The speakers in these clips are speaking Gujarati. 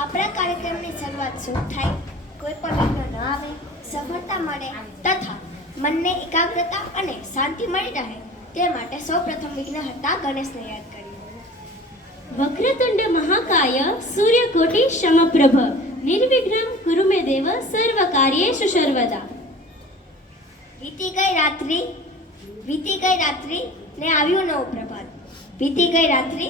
આપણા કાર્યક્રમની શરૂઆત શુભ થાય, કોઈ પણ વિઘ્ન ન આવે, સફળતા મળે તથા મનને એકાગ્રતા અને શાંતિ મળી રહે તે માટે સૌપ્રથમ વિઘ્નહર્તા ગણેશને યાદ કરીએ. વક્રતુંડ મહાકાય સૂર્યકોટિ સમપ્રભ નિર્વિઘ્નં કુરુ મે દેવ સર્વ કાર્યેષુ સર્વદા. વીતી ગઈ રાત્રિ ને આવ્યું નવું પ્રભાત. વીતી ગઈ રાત્રિ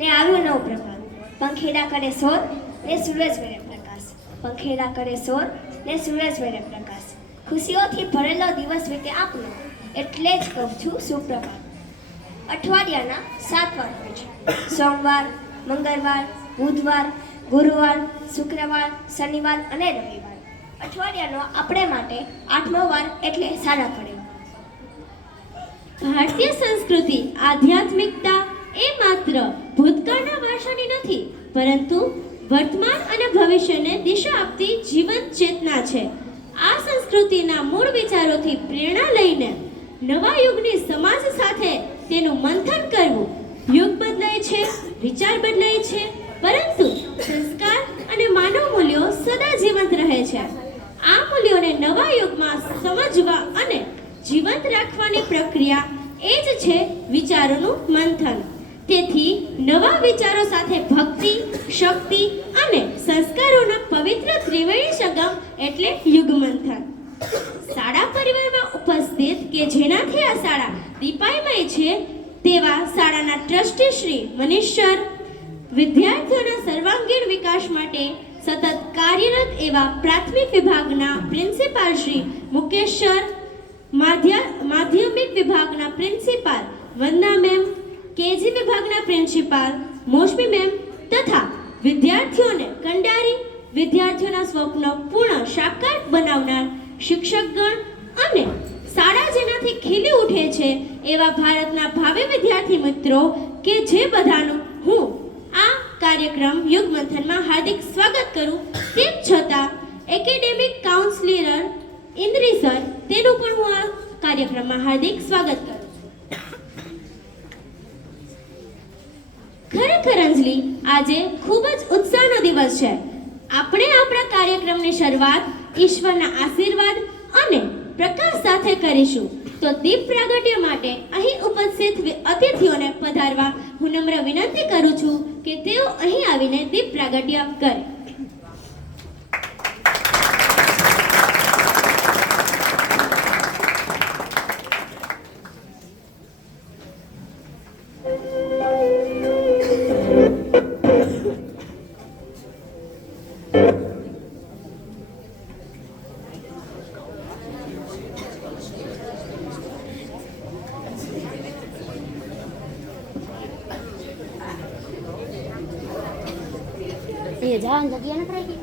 ને આવ્યું નવું પ્રભાત. પંખેડા કરે શોર ને સૂરજ વેરે પ્રકાશ. પંખેડા કરે શોર ને સૂરજ વેરે પ્રકાશ. ખુશીઓથી ભરેલો દિવસ વીતે આપનો, એટલે જ કહું છું સુપ્રભાત. અઠવાડિયાના 7 વાર હોય છે: સોમવાર, મંગળવાર, બુધવાર, ગુરુવાર, શુક્રવાર, શનિવાર અને રવિવાર. અઠવાડિયાનો આપણે માટે 8મો વાર એટલે સારા પડે. ભારતીય સંસ્કૃતિ આધ્યાત્મિકતા એ માત્ર ભૂતકાળના વારસાની નથી, પરંતુ વર્તમાન અને ભવિષ્યને દિશા આપતી જીવંત ચેતના છે. આ સંસ્કૃતિના મૂળ વિચારોથી પ્રેરણા લઈને નવા યુગની સમાજ સાથે તેનું મંથન કરવું. યુગ બદલાય છે, વિચાર બદલાય છે, પરંતુ સંસ્કાર અને માનવ મૂલ્યો સદા જીવંત રહે છે. આ મૂલ્યોને નવા યુગમાં સમજવા અને જીવંત રાખવાની પ્રક્રિયા એ જ છે વિચારોનું મંથન. તેથી નવા વિચારો સાથે ભક્તિ, શક્તિ અને સંસ્કારોના પવિત્ર ત્રિવેણી સંગમ એટલે યુગ મંથન. શાળા પરિવારમાં ઉપસ્થિત કે જેનાથી આ શાળા દીપાયમય છે તેવા શાળાના ટ્રસ્ટી શ્રી મનીષ સર, વિદ્યાર્થીઓના સર્વાંગીણ વિકાસ માટે સતત કાર્યરત એવા પ્રાથમિક વિભાગના પ્રિન્સિપાલ શ્રી મુકેશ સર, માધ્યમિક વિભાગના પ્રિન્સિપાલ વંદના મેમ, કેજી વિભાગના પ્રિન્સિપાલ મોસમી મેમ તથા વિદ્યાર્થીઓને કંડારી વિદ્યાર્થીઓના સ્વપ્ન પૂર્ણ સાકાર બનાવનાર શિક્ષકગણ અને શાળા જેનાથી ખીલી ઉઠે છે એવા ભારતના ભાવિ વિદ્યાર્થી મિત્રો કે જે બધાનું હું આ કાર્યક્રમ યુગ મંથનમાં હાર્દિક સ્વાગત કરું. તેમ છતાં એકેડેમિક કાઉન્સિલર ઇન્દ્રી સર તેનું પણ હું આ કાર્યક્રમમાં હાર્દિક સ્વાગત કરું. ખરેખર અંજલિ, આજે ખૂબ જ ઉત્સાહનો દિવસ છે. આપણે આપણા કાર્યક્રમની શરૂઆત ઈશ્વરના આશીર્વાદ અને પ્રકાશ સાથે કરીશું. તો દીપ પ્રાગટ્ય માટે અહીં ઉપસ્થિત અતિથિઓને પધારવા હું નમ્ર વિનંતી કરું છું કે તેઓ અહીં આવીને દીપ પ્રાગટ્ય કરે. ये जान जगह ना करेगी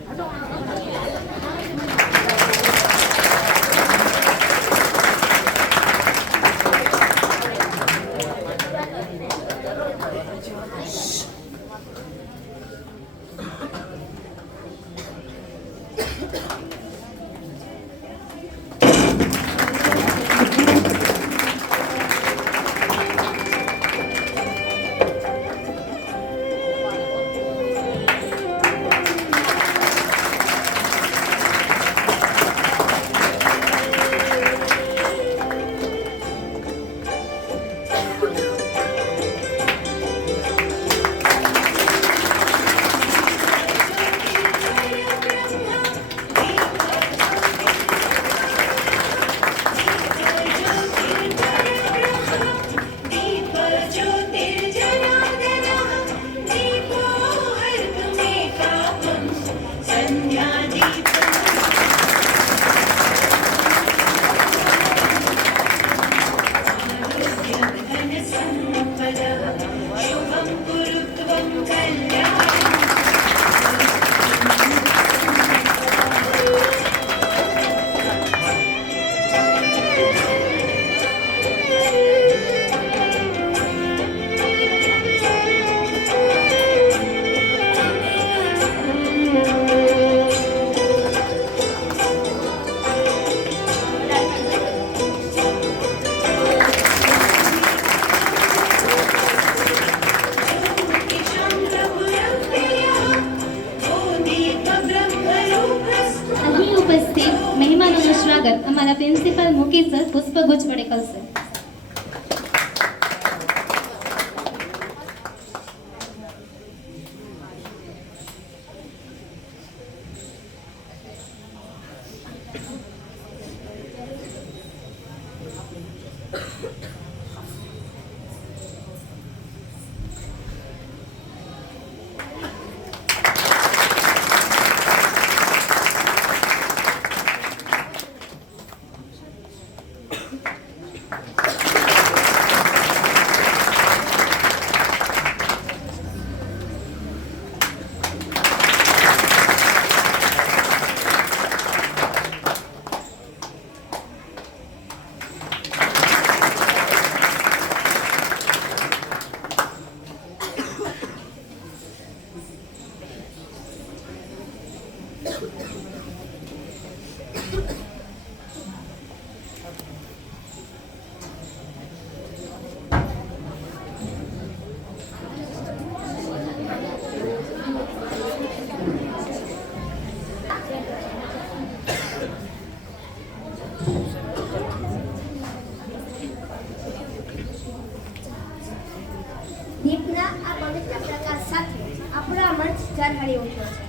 ઝરહળી ઉઠ્યો છે.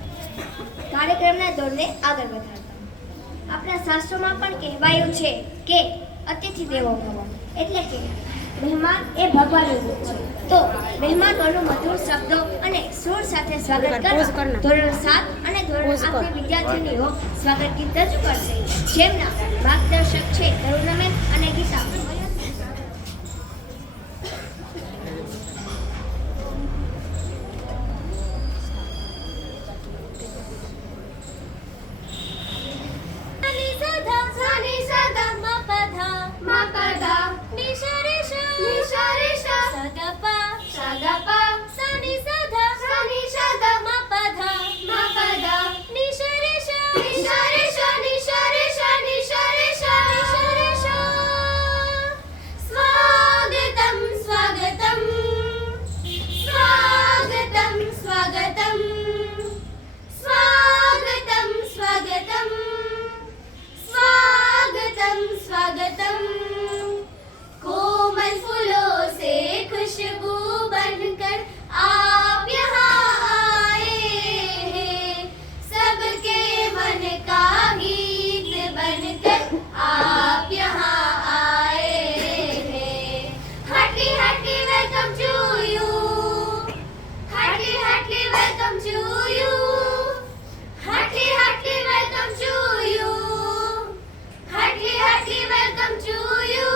કાર્યક્રમના દોરને આગળ વધારતા આપણા શાસ્ત્રોમાં પણ કહેવાયું છે કે અતિથિ દેવો ભવ, એટલે કે મહેમાન એ ભગવાનનું રૂપ છે. તો મહેમાનોનું મધુર શબ્દો અને સુર સાથે સ્વાગત કરવા ધોરણ 7 અને ધોરણ 8 વિદ્યાર્થીનીઓ સ્વાગત ગીત રજૂ કરશે, જેમના માર્ગદર્શક છે તરુણમેન અને ગીતા. कोमल फूलों से खुशबू बनकर आप यहाँ आए हैं, सबके मन का गीत बनकर आप यहाँ आए हैं. Heartily, heartily welcome to you. Heartily, heartily welcome to you. Heartily, heartily welcome to you. Heartily, heartily welcome to you.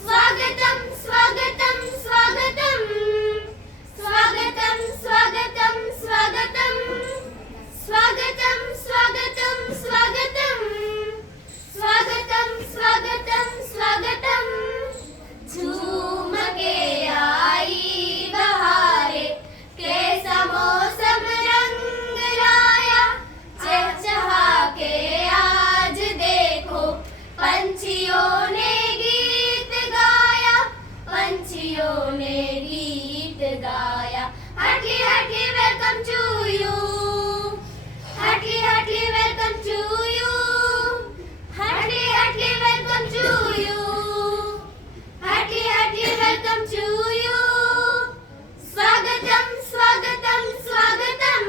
Swagatam, swagatam, swagatam. Swagatam, swagatam, swagatam. Swagatam, swagatam, swagatam. Swagatam, swagatam, swagatam. झूम के आई बहारे, कैसा मौसम रंग लाया. चहचहा के आज देखो, पंछियों ने गीत गाया. पंछियों ने गीत गाया. Heartily, heartily welcome to you. Heartily, heartily welcome to you. Heartily, heartily welcome to you. Heartily, heartily welcome to you. Swagatam, swagatam, swagatam.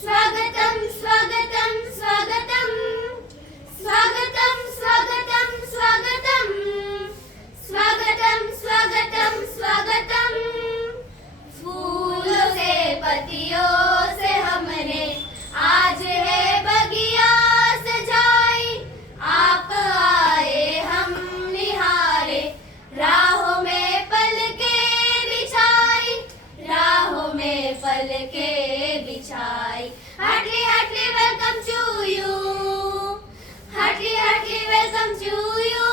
Swagatam, swagatam, swagatam. Swagatam, swagatam, swagatam. Swagatam, swagatam, swagatam. फूलों से पत्तियों से हमने आज है बगिया सजाई. आप आए हम निहारे, राहों में पलके बिछाई. राहों में पलके बिछाई. Heartily, heartily welcome to you. Heartily, heartily welcome to you.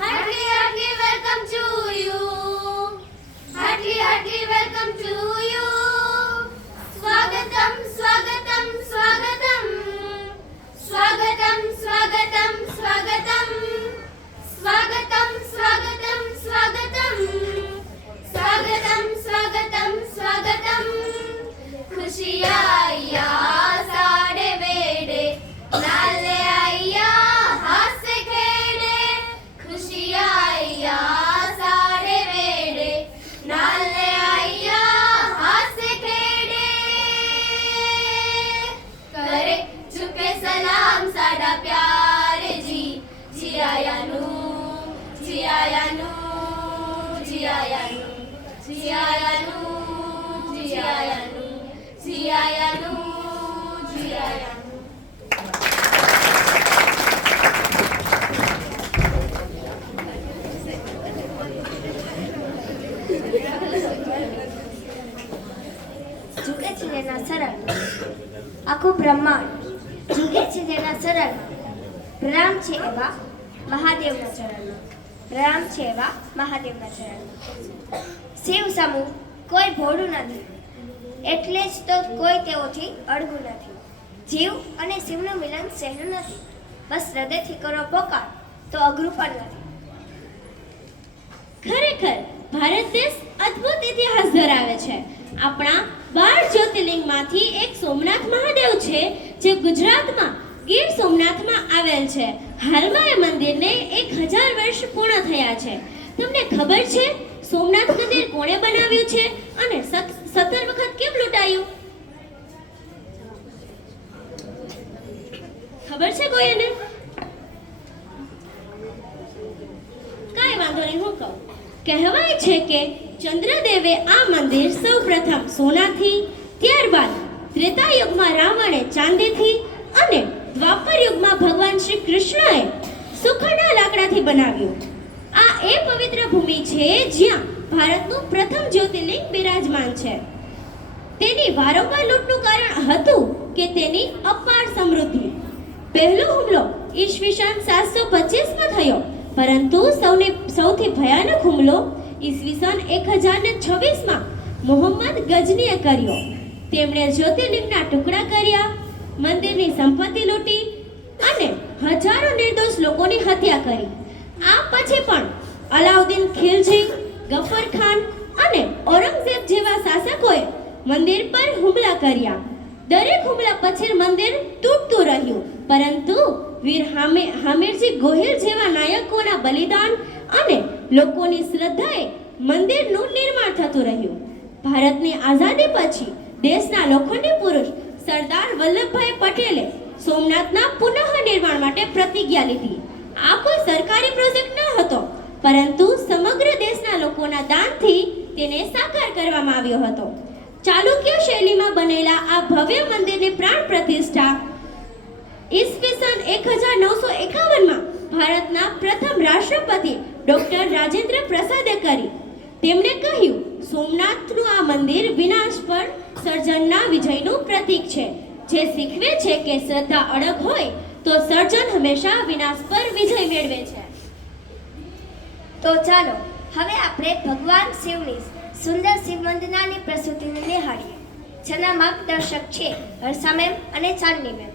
Heartily, heartily welcome to you. Heartily, heartily welcome to you. Swagatam, swagatam, swagatam. Swagatam, swagatam, swagatam. Swagatam, swagatam, swagatam. Swagatam, swagatam, swagatam. खुशियाँ आया साड़े बेड़े, नाले आया हाथ से खेड़े. खुशियाँ आया साड़े बेड़े, नाले आया हाथ से खेड़े. करे झुके सलाम साडा प्यारे जी. जी आया नू, जी आया नू, जी आया नू, जी आया नू, जी आया नू, जी आया नू, जी आया नू. ઝૂકે છે જેના સરળ આખું બ્રહ્માંડ ઝૂકે છે જેના સરળ. પ્રણામ છે એવા મહાદેવના ચરણમાં. પ્રણામ છે એવા મહાદેવના ચરણમાં. શિવ સમૂહ કોઈ ભોળું નથી, એટલે જ તો કોઈ તેઓથી અળગું નથી. જીવ અને શિવનું મિલન સહેલું નથી, બસ હૃદયથી કરો પોકાર તો અઘરું પણ નથી. ખરેખર ભારત દેશ અદ્ભુત ઇતિહાસ ધરાવે છે. આપણા 12 જ્યોતિર્લિંગમાંથી એક સોમનાથ મહાદેવ છે, જે ગુજરાતમાં ગીર સોમનાથમાં આવેલ છે. હાલમાં એ મંદિરને 1000 વર્ષ પૂર્ણ થયા છે. તમને ખબર છે સોમનાથ મંદિર કોણે બનાવ્યું છે અને 17 વખત કેમ લૂંટાયું? ખબર છે કોઈને? કાંઈ વાંધો નહીં, હું કહું. કહેવાય છે કે ચંદ્રદેવે આ મંદિર સૌપ્રથમ સોનાથી, ત્યારબાદ ત્રેતા યુગમાં રાવણે ચાંદીથી અને દ્વાપર યુગમાં ભગવાન શ્રી કૃષ્ણએ સુખના લાકડાથી બનાવ્યું. આ એ પવિત્ર ભૂમિ છે જ્યાં ભારતનું પ્રથમ જ્યોતિર્લિંગ બિરાજમાન છે. તેની વારંવાર લૂંટનું કારણ હતું કે તેની અપાર સમૃદ્ધિ. પહેલો હુમલો ઈસવીસન 725માં થયો, પરંતુ સૌથી ભયાનક હુમલો ઈસવીસન 1026માં મોહમ્મદ ગજનીએ કર્યો. તેમણે જ્યોતિર્લિંગના ટુકડા કર્યા, મંદિરની સંપત્તિ લૂંટી અને હજારો નિર્દોષ લોકોની હત્યા કરી. આ પછી પણ અલાઉદ્દીન ખિલજી, ગફર ખાન અને ઔરંગઝેબ જેવા શાસકોએ મંદિર પર હુમલા કર્યા. દરેક હુમલા પછી મંદિર તૂટતું રહ્યું, પરંતુ વીર હામિરજી ગોહિલ જેવા નાયકોના બલિદાન અને લોકોની શ્રદ્ધાએ મંદિરનું નિર્માણ થતું રહ્યું. ભારતની આઝાદી પછી દેશના લોખંડી પુરુષ સરદાર વલ્લભભાઈ પટેલે સોમનાથના પુનઃનિર્માણ માટે પ્રતિજ્ઞા લીધી. આ કોઈ સરકારી પ્રોજેક્ટ ન હતો, પરંતુ સમગ્ર દેશના લોકોના દાનથી તેને સાકાર કરવામાં આવ્યો હતો. ચાલુક્ય શૈલીમાં બનેલા આ ભવ્ય મંદિરની પ્રાણ પ્રતિષ્ઠા ઈસવીસન 1951માં ભારતના પ્રથમ રાષ્ટ્રપતિ ડોક્ટર રાજેન્દ્ર પ્રસાદે કરી. તેમણે કહ્યું, સોમનાથનું આ મંદિર વિનાશ પર સર્જનના વિજયનું પ્રતીક છે, જે શીખવે છે કે શ્રદ્ધા અડગ હોય તો સર્જન હંમેશા વિનાશ પર વિજય મેળવે છે. તો ચાલો હવે આપણે ભગવાન શિવની સુંદર શિવ વંદનાની પ્રસ્તુતિને નિહાળીએ. જેના માર્ગદર્શક છે હર્ષા મેમ અને ચાંદની મેમ.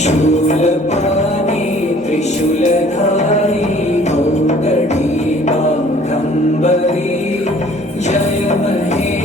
शूलपाणी त्रिशूलधारी जय महे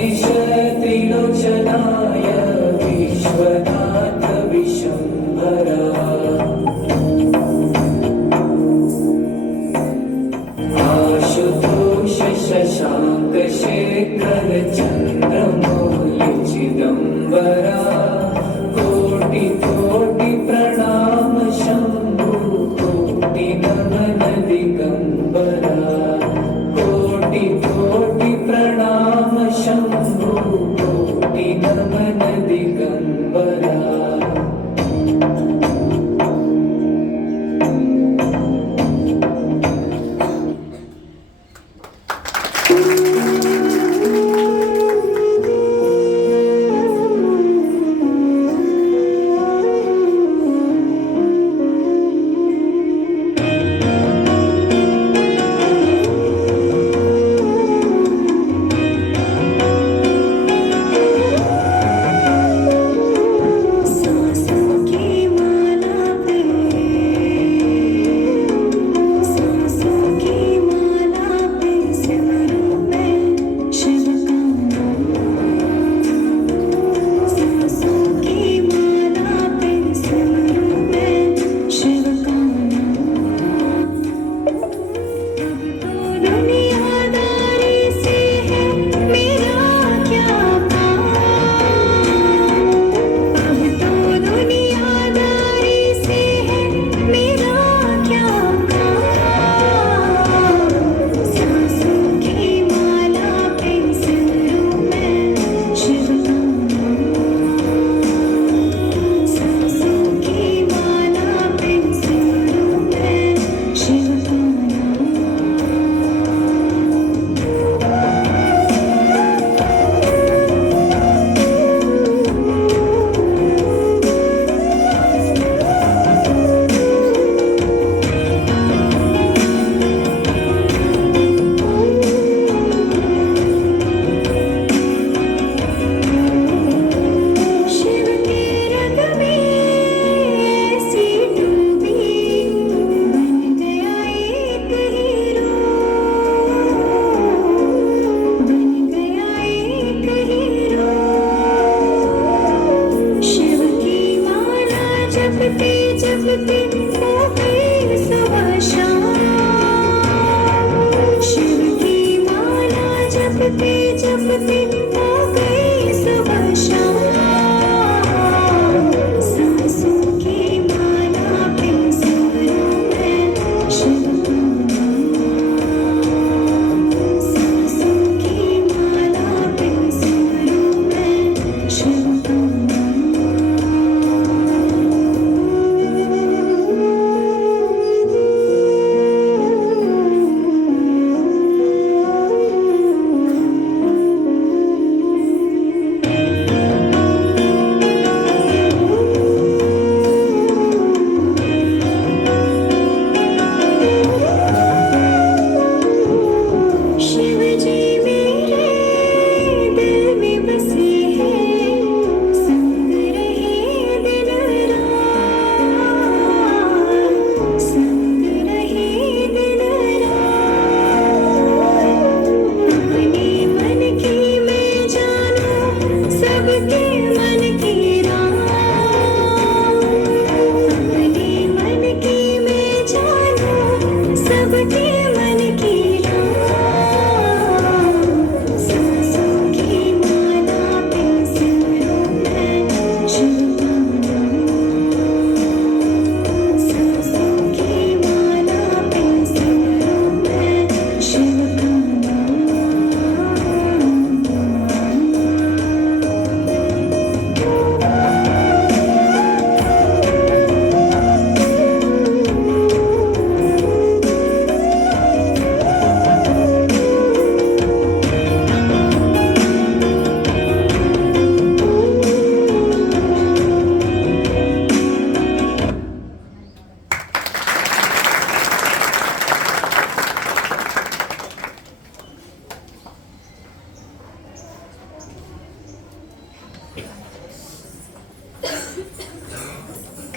दिगंबरा कोटि कोटि प्रणाम शंभु कोटि नमन दिगंबरा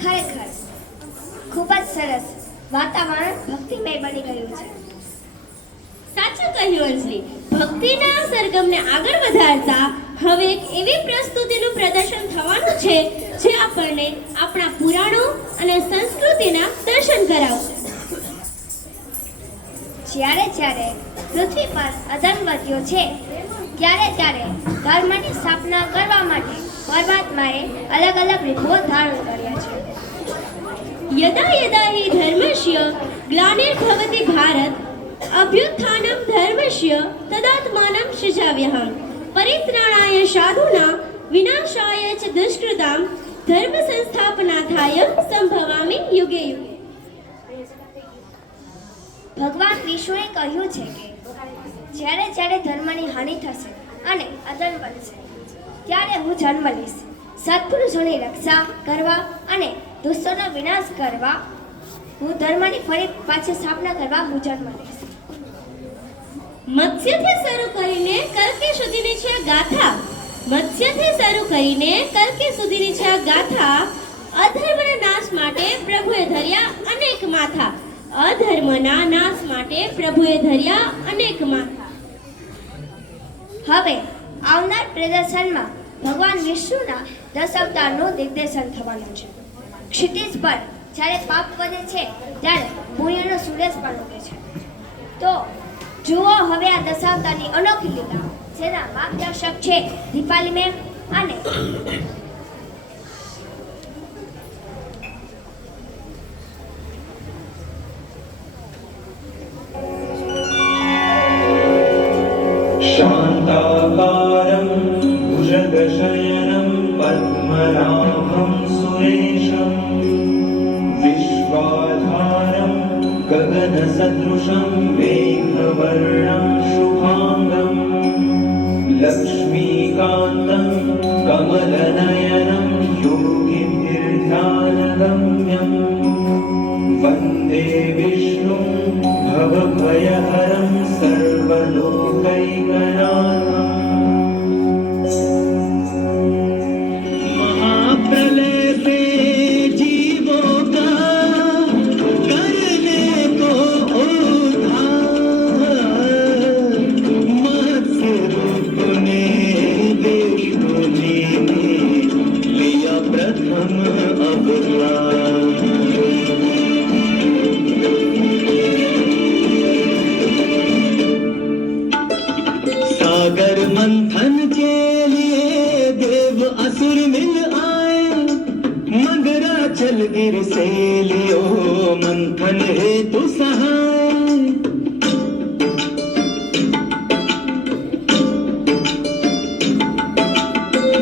ખરેખર ખૂબ જ સરસ વાતાવરણ ભક્તિમય બની ગયું છે. સાચું કહ્યું અંજલિ. ભક્તિના સરગમને આગળ વધારતા હવે એક એવી પ્રસ્તુતિનું પ્રદર્શન થવાનું છે જે આપણને આપણા પુરાણો અને સંસ્કૃતિના દર્શન કરાવશે. જ્યારે જ્યારે પૃથ્વી પર અધર્મ વધ્યો છે ત્યારે ત્યારે ધર્મની સ્થાપના કરવા માટે પરમાત્માએ અલગ અલગ રૂપો ધારણ કર્યા છે. यदा यदा हि धर्मस्य ग्लानिर्भवति भारत अभ्युत्थानं धर्मस्य तदात्मानं सृजाम्यहम् परित्राणाय साधूनां विनाशाय च दुष्कृतां धर्म संस्थापनार्थाय संभवामि युगे युगे। ભગવાન વિષ્ણુએ કહ્યું છે કે જ્યારે જ્યારે ધર્મની હાનિ થશે અને અધર્મ બનશે ત્યારે હું જન્મ લઈશ. સત્પુરુષોની રક્ષા કરવા અને દુષ્ટોનો વિનાશ કરવા હું ધર્મની ફરી પાછી સ્થાપના કરવા હું જન્મ લઈશ. મત્સ્યથી શરૂ કરીને કલ્કી સુધીની છે આ ગાથા. મત્સ્યથી શરૂ કરીને કલ્કી સુધીની છે આ ગાથા. અધર્મના નાશ માટે પ્રભુએ ધર્યા અનેક માથા. અધર્મના નાશ માટે પ્રભુએ ધર્યા અનેક માથા. હવે આવનાર પ્રદર્શનમાં ભગવાન વિષ્ણુના 10 અવતારનું દિગ્દર્શન થવાનું છે. ક્ષિતિજ પર જ્યારે પાપ વધે છે ત્યારે પુણ્યનો સૂરજ પણ ઉગે છે. તો જુઓ હવે આ 10 અવતારની અનોખી લીલા, જેના માર્ગદર્શક છે દીપાલી મેમ અને शान्ताकारं भुजगशयनं पद्मनाभं सुरेशं विश्वाधारं गगनसदृशं मेघवर्णं शुभाङ्गं लक्ष्मीकान्तं कमलनयनं योगिभिर्ध्यानगम्यं वन्दे विष्णुं भवभयहरं सर्वलोकैकनाथम्। महाप्रलय से जीवों का करने को उद्धार मत्स्य रूप ने विष्णु जी ने लिया प्रथम अवतार। सागर मंथन के लिए देव असुर मिल आए, मंदराचल गिर से लियो मंथन हेतु सहाय।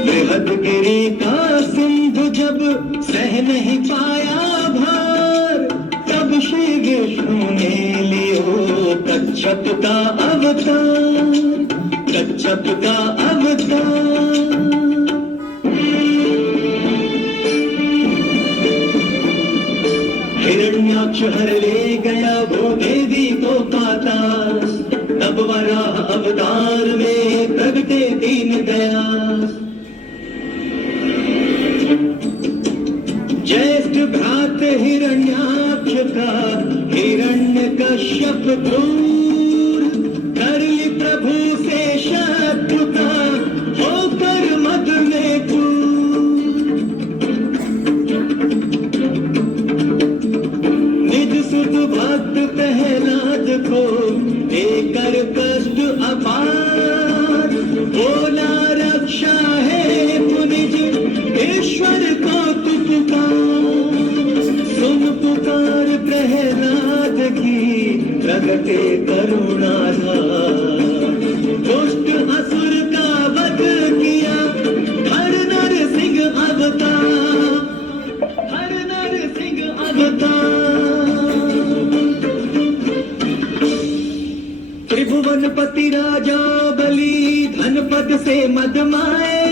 बृहदगिरि का सिंधु जब सह नहीं पाया भार, तब श्री विष्णु ने लियो कच्छप का अवतार, कच्छप का अवतार। हिरण्याक्ष हर ले गया वो देवी को पाताल, तब वराह अवतार में प्रगटे दीन गया। ज्येष्ठ भ्रात हिरण्याक्ष का हिरण्यकश्यप क्रूर, कर ली प्रभु से शत्रुता होकर मद में चूर। निज सुत भक्त प्रहलाद को देकर कष्ट अपार, बोला रक्षा है निज ईश्वर को तू पुकार। सुन पुकार प्रहलाद की प्रगटे करुणाधार, दुष्ट असुर का वध किया हर नर सिंह अवतार, हर नर सिंह अवतार। त्रिभुवनपति राजा बलि धनपद से मदमाए,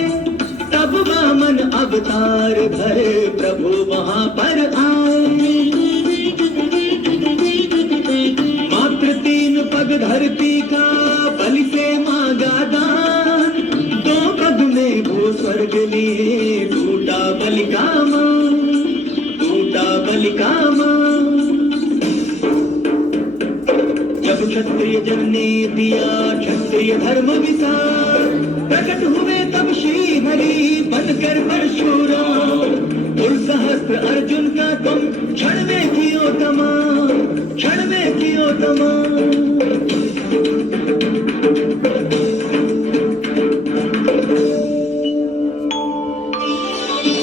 तब वामन अवतार धरे प्रभु वहां पर आए। मात्र 3 पग धरती का बलि से मांगा दान, 2 पग में भू स्वर्ग लिए टूटा बलि का मान, टूटा बलि का मान। जब क्षत्रिय जन ने दिया क्षत्रिय धर्म विसार, प्रकट हुए तब श्री हरि बनकर परशुराम। सहस्त्र अर्जुन का तुम क्षण में कियो तमाम, क्षण में कियो तमाम।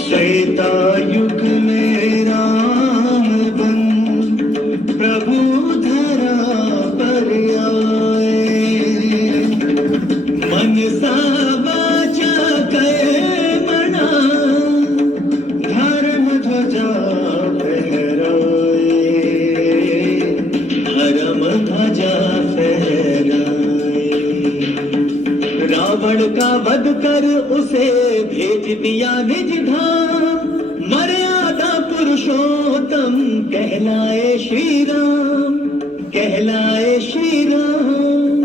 त्रेता युग में राम का वध कर उसे भेज दिया निज धाम मर्यादा पुरुषोत्तम कहलाए श्री राम कहलाए श्री राम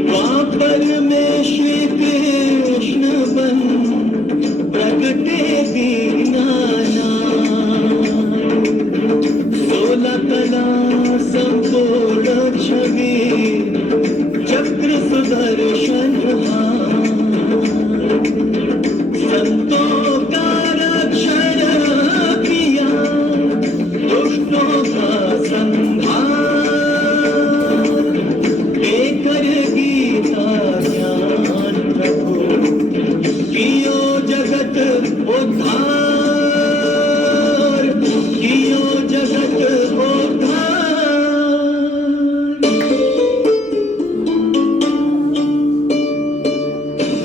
द्वापर में श्री कृष्ण बन प्रगटे दीनानाथ 16 कला संपूर्ण छवि चक्र सुदर्शन संतों का रक्षण किया दुष्टों का संहार देकर गीता ज्ञान प्रभु कियो जगत उद्धार कियो जगत उद्धार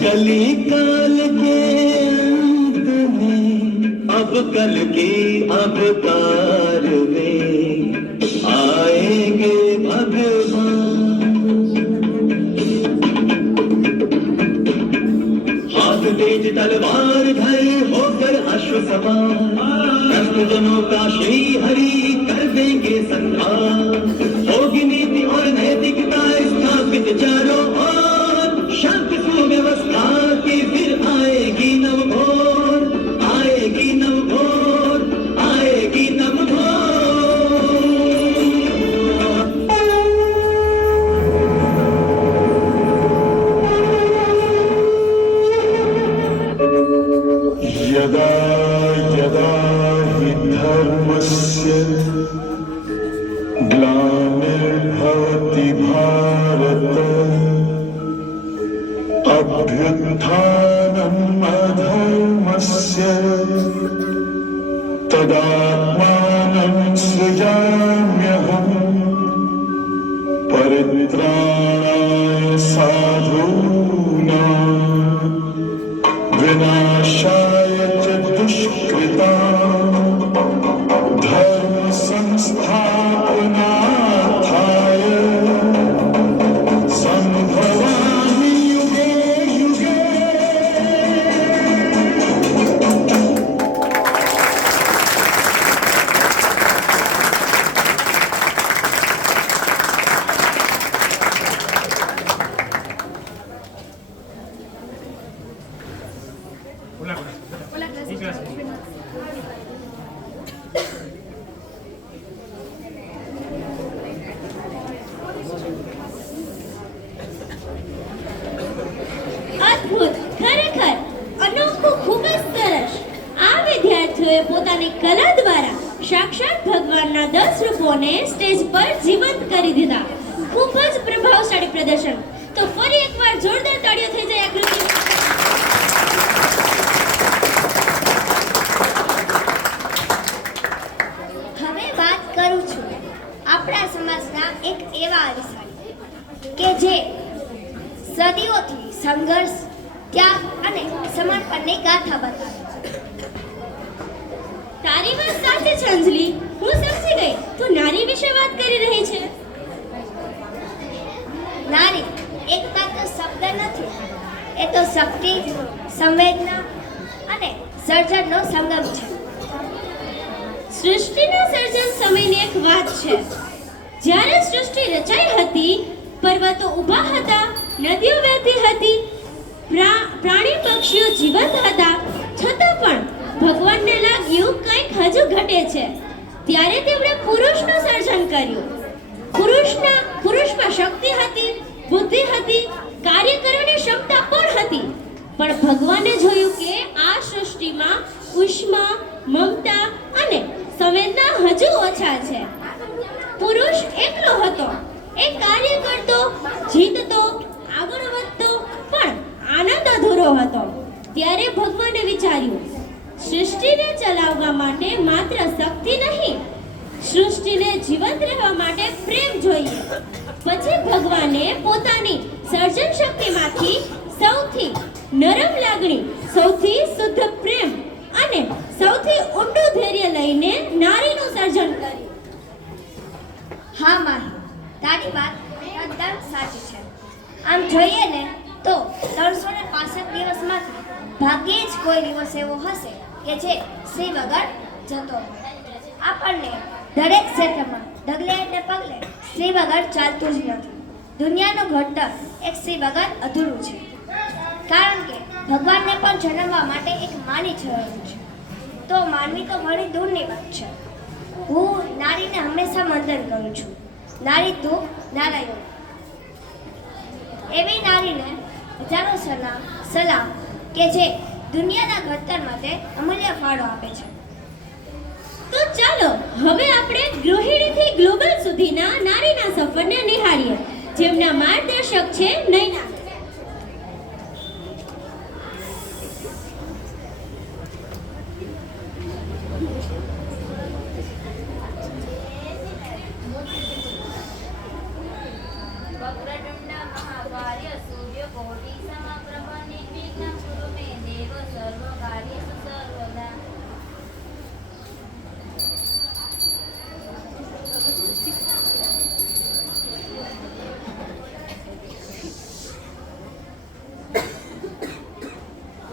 कली काल के अंत में अब कल के अवतार में आएंगे भगवान हाथ तेज तलवार धरे होकर अश्व सवार कष्टजनों का श्री हरि कर देंगे संहार होगी नीति और नैतिकता स्थापित चारों ओर शांति सुव्यवस्था की फिर आएगी नवभोर आएगी नवभोर आएगी नवभोर यदा यदा हि धर्मस्य ग्लानिर्भवति भारत अभ्युत्थानम् अधर्मस्य तदात्मानं सृजाम्यहम् परित्राणाय साधूनां विनाशाय च दुष्कृतां धर्म संस्थापनार्थाय संभवामि युगे युगे અદ્ભુત ખરેખર અનોખું ખૂબ જ સરસ આ વિદ્યાર્થીઓએ પોતાની કલા દ્વારા સાક્ષાત ભગવાનના 10 રૂપોને સ્ટેજ પર જીવંત કરી દીધા ખૂબ જ પ્રભાવશાળી પ્રદર્શન તો ફરી એકવાર જોરદાર તાળીઓ થઈ જાય આ કૃતિ હવે વાત કરું છું આપણા સમાજના એક એવા અરીસાની કે જે સદીઓથી સંઘર્ષ ત્યાગ અને સમર્પણની ગાથા બતાવે છે તારી વાત સાચી છે અંજલિ હું સમજી ગઈ તું નારી વિશે વાત કરી રહી છે નારી એકતા તો શબ્દ નથી એ તો શક્તિ સંવેદના અને સર્જનનો સંગમ છે સૃષ્ટિના સર્જન સમયની એક વાત છે જ્યારે સૃષ્ટિ રચાઈ હતી પર્વતો ઊભા હતા નદીઓ વહેતી હતી પ્રાણી પક્ષીઓ જીવંત હતા છતાં પણ ભગવાનને લાગ્યું કંઈક હજુ ઘટે છે ત્યારે તેમણે પુરુષનું સર્જન કર્યું પુરુષમાં શક્તિ હતી બુદ્ધિ હતી કાર્ય કરવાની ક્ષમતા પણ હતી પણ ભગવાને જોયું કે આ સૃષ્ટિમાં ઉષ્મા મમતા અને સંવેદના હજુ ઓછા છે પુરુષ એકલો હતો એ કાર્ય કરતો જીતતો આગળ વધતો પણ આનંદ અધૂરો હતો ત્યારે ભગવાને વિચાર્યું સૃષ્ટિને ચલાવવા માટે માત્ર શક્તિ નહીં સૃષ્ટિને જીવંત રહેવા માટે પ્રેમ જોઈએ પછી ભગવાને પોતાની સર્જન શક્તિમાંથી સૌથી નરમ લાગણી સૌથી શુદ્ધ પ્રેમ અને સૌથી ઊંડું ધૈર્ય લઈને નારીનું સર્જન કર્યું હા માહી તારી વાત તદ્દન સાચી છે આમ જોઈએ ને તો 365 દિવસમાંથી ભાગ્યે જ કોઈ દિવસ એવો હશે કે જે શ્રી વગર જતો હોય. આપણને દરેક ક્ષેત્રમાં ડગલે ને પગલે શ્રી વગર ચાલતું જ નથી. દુનિયાનું ઘડતર એક શ્રી વગર અધૂરું છે, કારણ કે ભગવાનને પણ જન્મવા માટે એક માની જરૂર છે. તો માનવી તો ઘણી દૂરની વાત છે. હું નારીને હંમેશા વંદન કરું છું. નારી તું નારાયણ. એવી નારીને હજારો સલામ કે જે દુનિયાના ઘડતર માટે અમૂલ્ય ફાળો આપે છે. તો ચાલો હવે આપણે ગૃહિણીથી ગ્લોબલ સુધીના નારીના સફરને નિહાળીએ, જેમના માર્ગદર્શક છે નૈના. વક્રતુંડ મહાકાય સૂર્યકોટિ સમપ્રભ નિર્વિઘ્नं કુરુ મે દેવ સર્વકાર્યેષુ સર્વદા.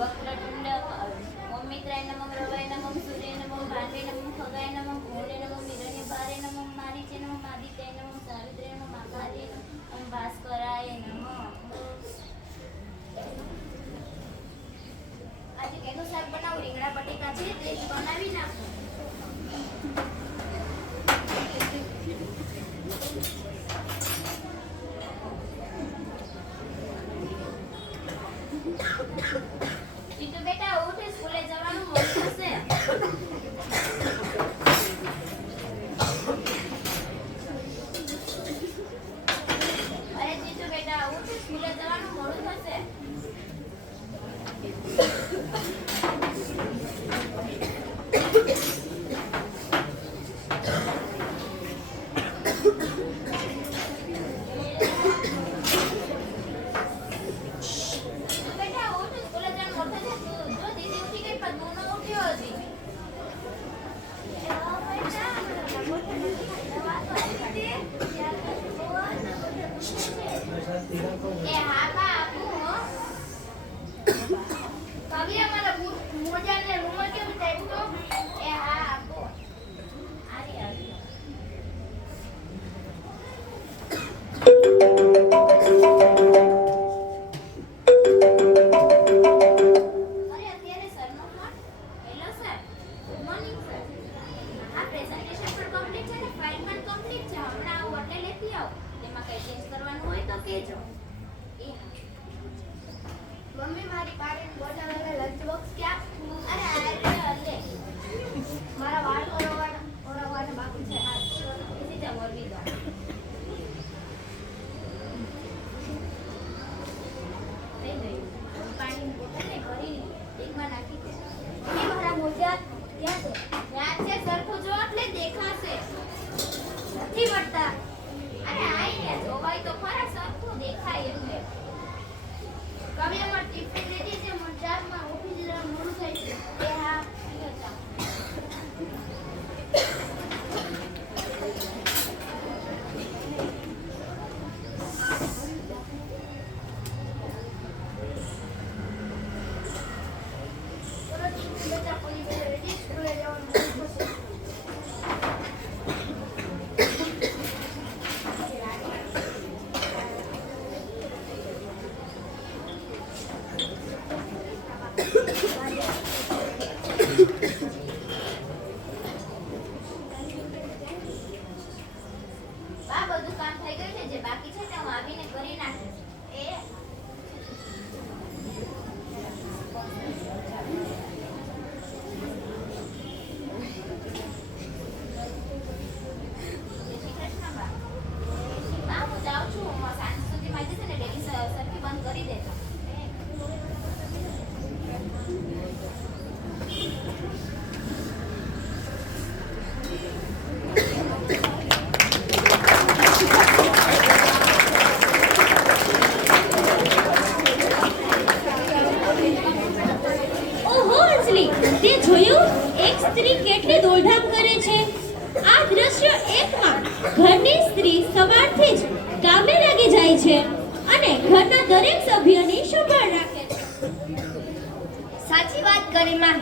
વક્રતુંડ ઓમ મિત્રાય નમઃ રવાય નમઃ સૂર્ય નમઃ ભાન્વે નમઃ ખગાય નમઃ ભૂલે નમઃ મિરને ભારે નમઃ મારીચે નમઃ આદિત્યાય નમઃ સાવિત્રે નમઃ મહાકાલે નમઃ ઓમ ભાસ્કરાય નમઃ. આજે કેનું શાક બનાવું? રીંગણા બટેકા છે તે જ બનાવી નાખું. જીતુ બેટા ઉઠ, સ્કૂલે જવાનું મોડું થશે. અરે જીતુ બેટા ઉઠ, સ્કૂલે જવાનું મોડું થશે. બેટા ઉઠ, સ્કૂલે જવાનું મોડું થશે. જો દીદી ઉઠી ગઈ પણ તું ન ઉઠ્યો હજી. એ હા બા આપું હો. કવિ અમારા મોજાને રૂમમાં કેમ ટાઈપ તો? એ હા આપો. આરી આવી. અરે અત્યારે સરનો phone. Hello sir, good morning sir. આ પ્રેઝન્ટેશન પણ કમ્પ્લીટ છે ને ફાઇલ પણ કમ્પ્લીટ છે. હમણાં આવું એટલે લેતી આવ. તેમાં કંઈ ચેન્જ કરવાનું હોય તો કહેજો. એ હા. મમ્મી મારી પાડીને બોટલ અને લંચ બોક્સ ક્યાં? અરે આ લે. મારા વાળ ઓરવાના બાકી છે. હા, એસી જા મોરબી દો. થઈ ગયું. પાણીની બોટલ ને ભરીને એકમાં નાખી દે. એ મારા મોજા ત્યાં છે. ત્યાં છે, સરખું જો એટલે દેખાશે. નથી વળતા. અરે આઈ જોવાય તો ખરા, સરખું દેખાય એટલે. કવિ અમાર ટિફિન લીધી છે, મજાકમાં ઓફિસ જરા મોડું થાય છે. એ હા, ઠીક છે. બેટા પોલીસ રેડી સ્કૂલે જવાનું મોડું થશે. બા બધું કામ થઈ ગયું છે. જે બાકી છે તે હું આવીને કરી નાખીશ. એ જય શ્રી કૃષ્ણ બા. બા હું જાઉં છું. સાંજ સુધીમાં જશે ને ડેલી સરખી બંધ કરી દેજો. ઓહો અંજલિ, તે જોયું એક સ્ત્રી કેટલી દોડધામ કરે છે. આ દ્રશ્ય એકમાં ઘરની સ્ત્રી સવારથી જ કામે લાગી જાય છે અને ઘરના દરેક સભ્યની સંભાળ રાખે છે. સાચી વાત કરી માં.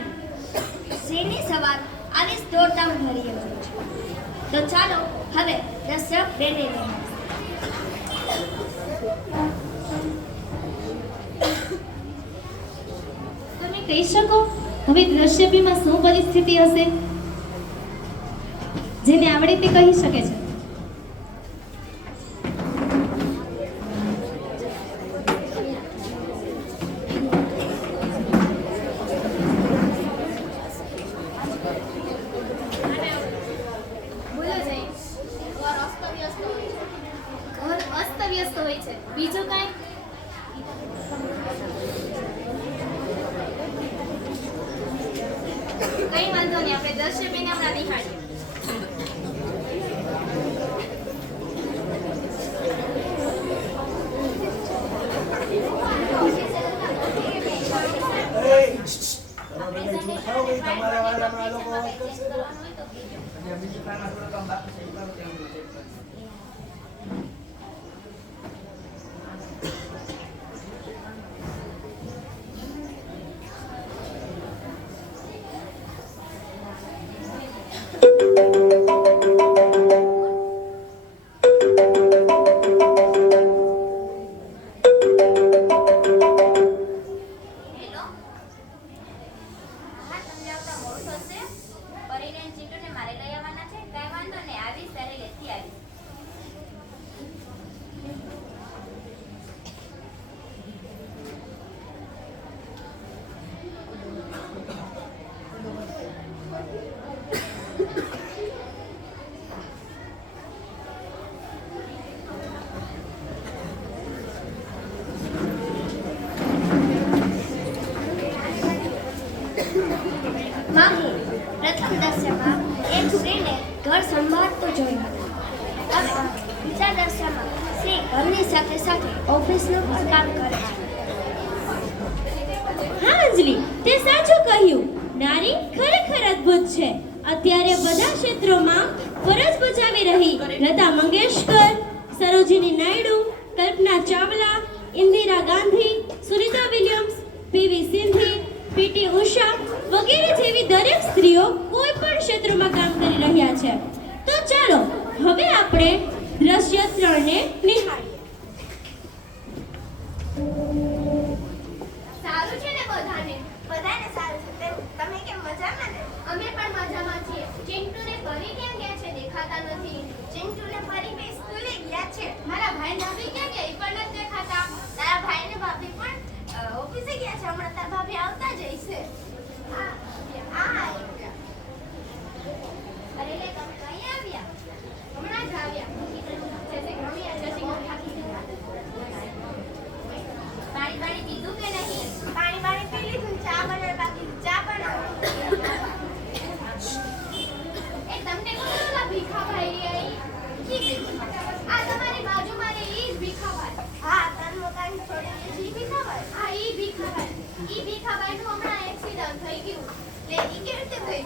શેરની સવાર આવી દોડધામ ભરી હોય છે. તો ચાલો હવે દ્રશ્ય બેને લઈએ. તમે કહી શકો હવે દ્રશ્ય બીમાં શું પરિસ્થિતિ હશે? જેને આવડે તે કહી શકે છે. બોલો જય. ઘર અસ્તવ્યસ્ત હોય છે. ઘર અસ્તવ્યસ્ત હોય છે. બીજું કાંઈ? કંઈ વાંધો નહીં, આપણે દ્રશ્ય બેને હમણાં નિહાળીએ. હેલો. હા, તમને આવતા મોડું થશે. પરિણામ ચીટુને મારે લઈ આવવાના છે. કાંઈ વાંધો નહીં, આવીશ ત્યારે લેતી આવીશ. માહી, પ્રથમ દ્રશ્યમાં એક સ્ત્રીને ઘર સંભાળતું જોયું. હવે બીજા દ્રશ્યમાં સ્ત્રી ઘરની સાથે સાથે ઓફિસનું પણ કામ કરે છે. હા અંજલિ, તે સાચું કહ્યું. નારી ખરેખર અદ્ભુત છે. અત્યારે બધા ક્ષેત્રોમાં ફરજ બજાવી રહી Lata Mangeshkar, Sarojini Naidu, Kalpana Chawla, Indira Gandhi, Sunita Williams, PV Sindhu, PT Usha વગેરે જેવી દરેક સ્ત્રીઓ કોઈ પણ ક્ષેત્રમાં કામ કરી રહ્યા છે. તો ચાલો હવે આપણે દ્રશ્ય 3 ને નિહાળીએ. સારું છે ને બધાને? બધાને સારું છે. તમે કેમ મજામાં ને? અમે પણ મજામાં છીએ. ચિંટુને પરી કેમ ગયા છે? દેખાતા નથી. ચિંટુને પરી બે સ્કૂલે ગયા છે. મારા ભાઈ ભાભી ક્યાં ગયા? એ પણ નથી દેખાતા. તારા ભાઈ ને ભાભી પણ ઓફિસે ગયા છે. હમણાં તારા ભાભી આવતા જ હશે. આ આવ્યા. અરે લે, તમે કઈ આવ્યા? હમણાં જ આવ્યા. જય શ્રી કૃષ્ણ. જય શ્રી કૃષ્ણ. પાણી પીધું કે નહીં? પાણી પી લીધું. ચા બનાવ બાકી. ચા બનાવો. એ તમને કોણ ઓલા ભીખાભાઈ રહી? આ તમારી બાજુમાં રહે ઈ જ ભીખાભાઈ. હા, તન મકાન છોડીને ઈ ભીખાભાઈ. હા, ઈ ભીખાભાઈ. ઈ ભીખાભાઈનું હમણાં એક્સિડન્ટ થઈ ગયું. લે, ઈ કેવી રીતે થઈ?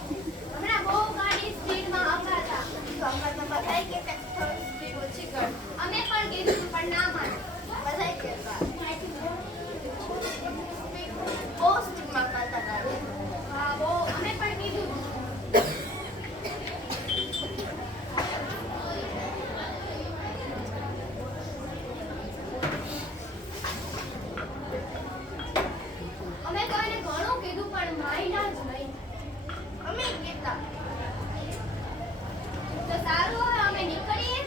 હમણાં બહુ ગાડી સ્પીડમાં હકાતા. તો અમે તો બધાય કહેતા કે થોડી સ્પીડ ઓછી કર. અમે પણ કીધું પણ ના માને. બધાય કહેતા. બહુ સ્પીડમાં હકાતા ગાડી. હા, બહુ. અમે પણ કીધું. અમે તો એને ઘણું કીધું પણ માયના જ નહીં. અમે કહેતા. તો સારું, હવે અમે નીકળીએ.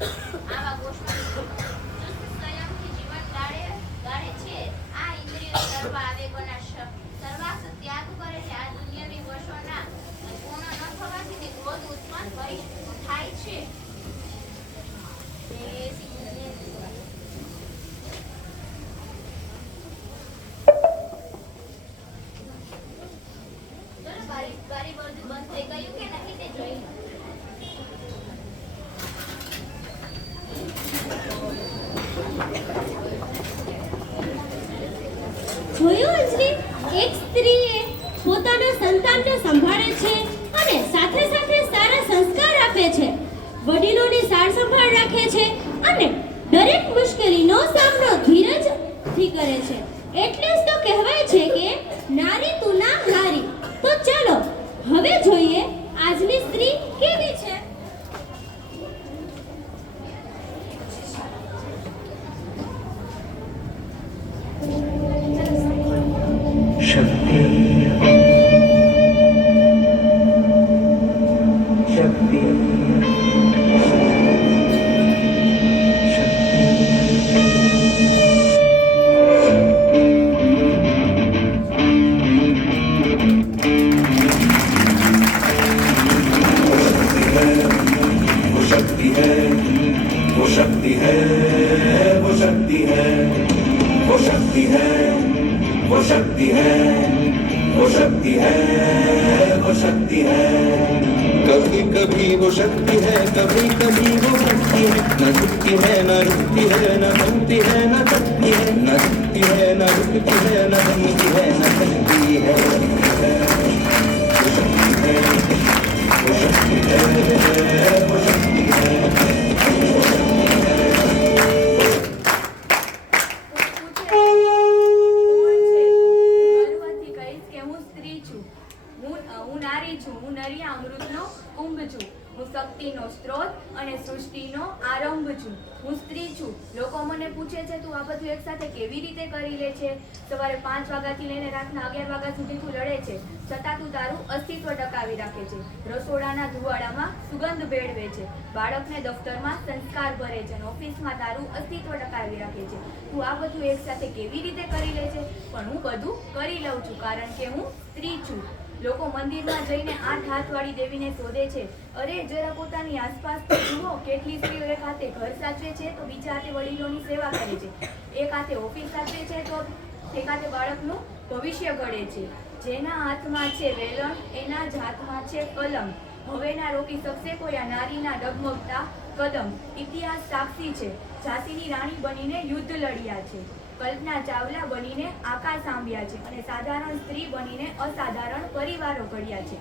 આવા ગોઠવણી સંયમથી જીવન ગાળે છે. આ ઇન્દ્રિયો સર્વ આવેગોના સર્વાસ ત્યાગ કરે છે. આ દુનિયાવી વર્ષોના પૂર્ણ ન થવાથી તે ક્રોધ ઉત્પન્ન થાય છે. ચલો બારી બધું બંધ થઈ ગયું કે નથી તે જોઈ લો. જોયું અંજલિ, એક સ્ત્રીએ પોતાના સંતાનને સંભાળે છે અને સાથે સાથે સારા સંસ્કાર આપે છે, વડીલોની સાર સંભાળ રાખે છે અને દરેક મુશ્કેલીનો સામનો ધીરજથી કરે છે. એટલે જ તો કહેવાય છે કે નારી તું ના હારી. તો ચાલો હવે જોઈએ આજની સ્ત્રી કેવી છે. शक्ति शक्ति शक्ति है, वो शक्ति है, वो शक्ति है, वो शक्ति है, वो शक्ति है, वो शक्ति है, वो शक्ति है. कभी कभी वो शक्ति है, कभी कभी वो शक्ति है. न झुकती है, न रुकती है, न बनती है, न थकती है. न झुकती है, न रुकती है, न बनती है, न थकती है. वो शक्ति है, वो शक्ति है, वो शक्ति है. હું નરિયા અમૃતનો કુંભ છું. હું શક્તિનો સ્ત્રોત અને સૃષ્ટિનો આરંભ છું. હું સ્ત્રી છું. લોકો મને પૂછે છે તું આ બધું એકસાથે કેવી રીતે કરી લે છે? સવારે 5 વાગ્યાથી લઈને રાતના 11 વાગ્યા સુધી તું લડે છે, છતાં તું તારું અસ્તિત્વ ટકાવી રાખે છે. રસોડાના ધુવાડામાં સુગંધ ભેળવે છે, બાળકને દફતરમાં સંસ્કાર ભરે છે અને ઓફિસમાં તારું અસ્તિત્વ ટકાવી રાખે છે. તું આ બધું એકસાથે કેવી રીતે કરી લે છે? પણ હું બધું કરી લઉં છું કારણ કે હું સ્ત્રી છું. લોકો મંદિરમાં જઈને 8 હાથવાળી દેવીને શોધે છે. અરે જરા પોતાની આસપાસ તો જુઓ, કેટલી સ્ત્રીઓ એક હાથે ઘર સાચવે છે તો બીજા હાથે વડીલોની સેવા કરે છે, એક હાથે ઓફિસ સાચવે છે તો એક હાથે બાળકનું ભવિષ્ય ઘડે છે. જેના હાથમાં છે વેલણ એના જ હાથમાં છે કલમ. હવે ના રોકી શકશે કોઈ આ નારીના ડગમગતા કદમ. ઇતિહાસ સાક્ષી છે, ઝાંસીની રાણી બનીને યુદ્ધ લડ્યા છે, કલ્પના ચાવલા બનીને આકાશ આંબ્યા છે અને સાધારણ સ્ત્રી બનીને અસાધારણ પરિવારો ઘડ્યા છે.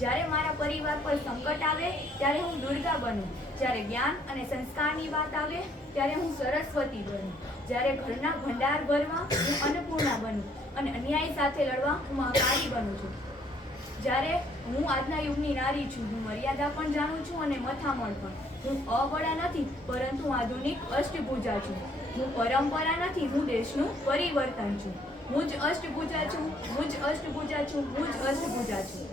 જ્યારે મારા પરિવાર પર સંકટ આવે ત્યારે હું દુર્ગા બનું, જ્યારે જ્ઞાન અને સંસ્કારની વાત આવે ત્યારે હું સરસ્વતી બનું, જ્યારે ઘરના ભંડાર ભરવા હું અન્નપૂર્ણા બનું અને અન્યાય સાથે લડવા હું મહાકાળી બનું છું. જ્યારે હું આજના યુગની નારી છું. હું મર્યાદા પણ જાણું છું અને મથામણ પણ. હું અબળા નથી પરંતુ આધુનિક અષ્ટભુજા છું. હું પરંપરા નથી, હું દેશનું પરિવર્તન છું. હું જ અષ્ટભુજા છું, હું જ અષ્ટભુજા છું, હું જ અષ્ટભુજા છું.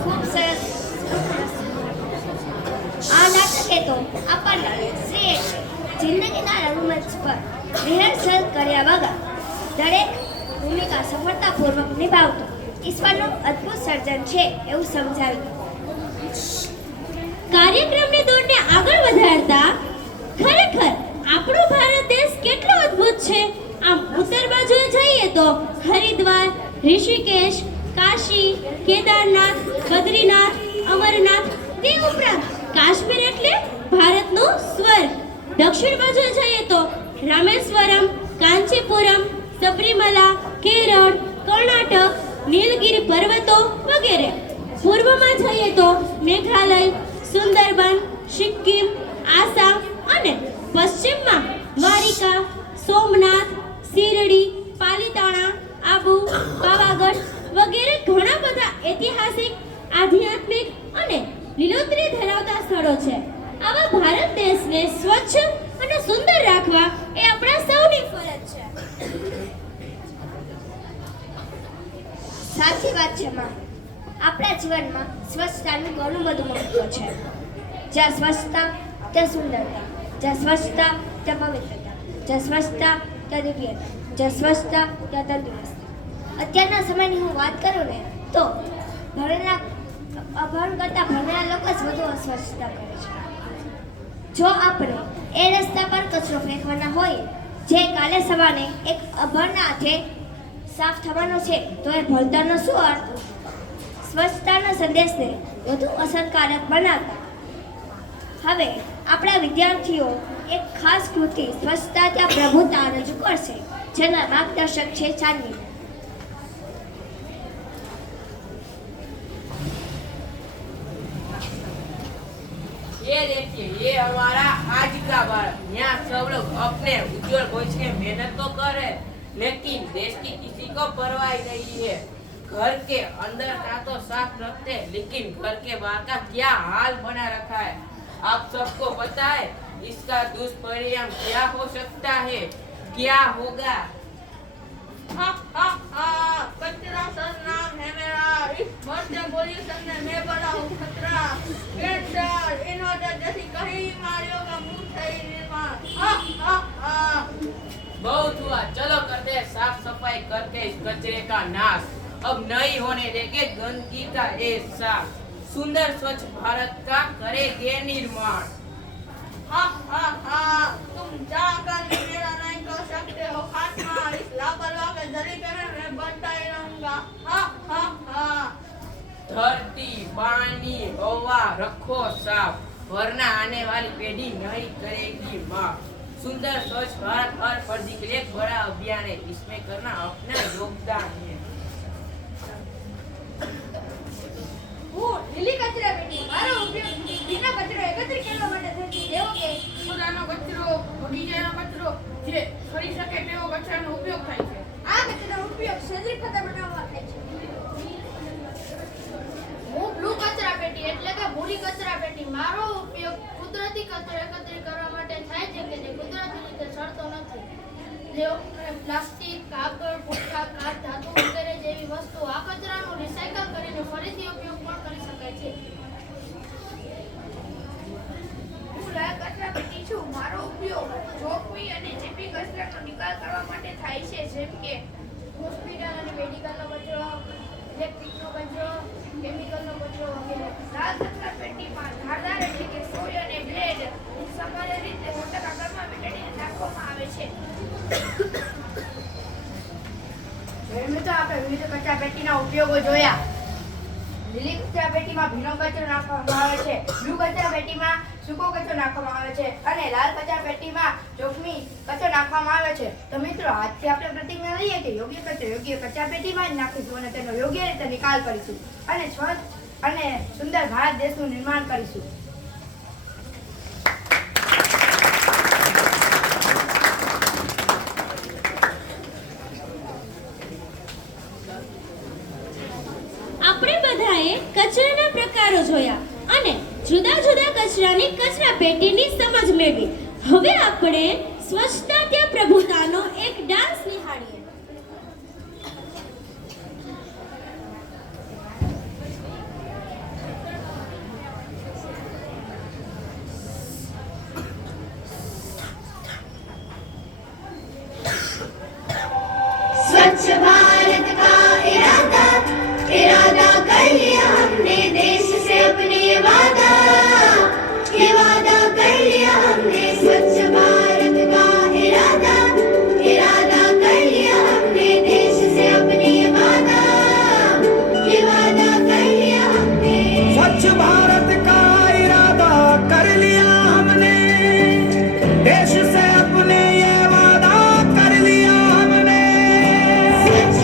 ખૂબ સરસ. આ નાટકે તો આપણને શ્રી જિંદગીના રંગમંચ પર રિહર્સલ કર્યા વગર દરેક ભૂમિકા સફળતાપૂર્વક નિભાવતો ઈશ્વરનું અદ્ભુત સર્જન છે એવું સમજાવ્યું. કાર્યક્રમની દોડને આગળ વધારતા ખરેખર આપણો ભારત દેશ કેટલો અદ્ભુત છે. આમ ઉત્તર બાજુએ જઈએ તો હરિદ્વાર, ઋષિકેશ, કાશી, કેદારનાથ, બદ્રીનાથ, અમરનાથ, તે ઉપરાંત કાશ્મીર એટલે ભારતનું સ્વર્ગ. દક્ષિણ બાજુએ જઈએ તો રામેશ્વરમ, કાંચીપુરમ, સબરીમલા, કેરળ, કર્ણાટક, નીલગિરી પર્વતો વગેરે. પૂર્વમાં જઈએ તો મેઘાલય, સુંદરબન, સિક્કિમ, આસામ અને પશ્ચિમમાં દ્વારિકા, સોમનાથ, શિરડી, પાલીતાણા, આબુ, પાવાગઢ વગેરે ઘણા બધા ઐતિહાસિક, આધ્યાત્મિક અને લીલોતરી ધરાવતા સ્થળો છે. આવા ભારત દેશને સ્વચ્છ અને સુંદર રાખવા એ આપણા સૌની ફરજ છે. સાચી વાત છે માં. આપણા જીવનમાં સ્વચ્છતાનું ઘણું બધું મહત્વ છે. જ્યાં સ્વચ્છતા ત્યાં સુંદરતા, જ્યાં સ્વચ્છતા ત્યાં પવિત્રતા, જ્યાં સ્વચ્છતા ત્યાં દિવ્યતા, જ્યાં સ્વચ્છતા ત્યાં તંદુરસ્તી. અત્યારના સમયની હું વાત કરું ને તો અભણ કરતાં ભણેલા લોકો જ વધુ અસ્વચ્છતા કરે છે. જો આપણે એ રસ્તા પર કચરો ફેંકવાના હોય જે કાલે સવારે એક અભણના હાથે સાફ થવાનો છે તો એ ભણતરનો શું અર્થ? સ્વચ્છતાના સંદેશને વધુ અસરકારક બનાવતા હવે આપણા વિદ્યાર્થીઓ એક ખાસ કૃતિ સ્વચ્છતા ત્યાં પ્રભુતા રજૂ કરશે, જેના માર્ગદર્શક છે ચાંદની. ये देखिए, ये हमारा आज का भारत। यहाँ सब लोग अपने उज्जवल भविष्य के मेहनत तो करे, लेकिन देश की किसी को परवाह नहीं है। घर के अंदर का तो साफ रखते, लेकिन घर के बाहर का क्या हाल बना रखा है। आप सबको पता है इसका दुष्परिणाम क्या हो सकता है? क्या होगा? कचरा सर नाम है मेरा, इस बढ़ते पोल्यूशन में मैं बड़ा हूँ खतरा। कैंसर, इन्वर्टर जैसी कई बीमारियों का मुंह सही निर्माण। बहुत हुआ, चलो करते हैं साफ सफाई करके इस कचरे का नाश। अब नहीं होने देंगे गंदगी का एहसास। सुंदर स्वच्छ भारत का करेंगे निर्माण। तुम जाकर भी मेरा नहीं कर सकते हो खात्मा, इस लापरवाह के जरिए में मैं बढ़ता ही रहूंगा। धरती, पानी, हवा रखो साफ, वरना आने वाली पीढ़ी नहीं करेगी माफ। सुंदर स्वच्छ भारत हर फर्जी के लिए एक बड़ा अभियान है, इसमें करना अपना योगदान है। લીલી કચરા પેટી મારો ઉપયોગ ભીનો કચરો એકત્રિત કરવા માટે થાય છે, જેવો કે સુરાનો કચરો, બગીચાનો કચરો, જે ફરી શકે તેવો કચરાનો ઉપયોગ થાય છે. આ કચરાનો ઉપયોગ સેન્દ્રિય ખાતર બનાવવા થાય છે. હું બ્લુ કચરા પેટી એટલે કે ભૂરી કચરા પેટી મારો ઉપયોગ કુદરતી કચરો એકત્રિત કરવા માટે થાય છે કે જે કુદરતી રીતે સડતો નથી. જેવો કે પ્લાસ્ટિક, કાગળ, પુટ્ટા, કાચ, ધાતુ વગેરે જેવી વસ્તુ આ કચરાનું રિસાયકલ કરીને ફરીથી ઉપયોગ પણ કરી શકાય છે. હું લાલ કચરા પેટી છું. મારો ઉપયોગ જોખમી અને ચેપી કચરાનો નિકાલ કરવા માટે થાય છે, જેમ કે હોસ્પિટલ અને મેડિકલનો કચરો, ઇલેક્ટ્રિકનો કચરો, કેમિકલનો કચરો વગેરે. લાલ કચરા પેટીમાં ધારદાર એટલે કે સોય અને બ્લેડ સમાન રીતે મોટા કાગળમાં વીંટળીને નાખવામાં આવે છે. મિત્રો, આપણે વિવિધ કચરા પેટીના ઉપયોગો જોયા. લીલી કચરા પેટીમાં ભીનો કચરો નાખવામાં આવે છે, બ્લુ કચરા પેટીમાં સૂકો કચરો નાખવામાં આવે છે અને લાલ કચરા પેટીમાં જોખમી કચરો નાખવામાં આવે છે. તો મિત્રો, આજથી આપણે પ્રતિજ્ઞા લઈએ કે યોગ્ય કચરો યોગ્ય કચરા પેટીમાં જ નાખીશું અને તેનો યોગ્ય રીતે નિકાલ કરીશું અને સ્વચ્છ અને સુંદર ભારત દેશનું નિર્માણ કરીશું. આપણે બધાએ કચરાના પ્રકારો જોયા અને જુદા જુદા કચરાની કચરા પેટીની સમજ મેળવી. હવે આપણે સ્વચ્છતા ત્યાં પ્રભુતાનો એક ડાન્સ નિહાળીએ. स्वच्छ भारत का इरादा कर लिया हमने, देश से अपने ये वादा कर लिया हमने. स्वच्छ भारत का इरादा कर लिया हमने, देश से अपने ये वादा कर लिया हमने. स्वच्छ भारत का इरादा कर लिया हमने, देश से अपने ये वादा कर लिया हमने. स्वच्छ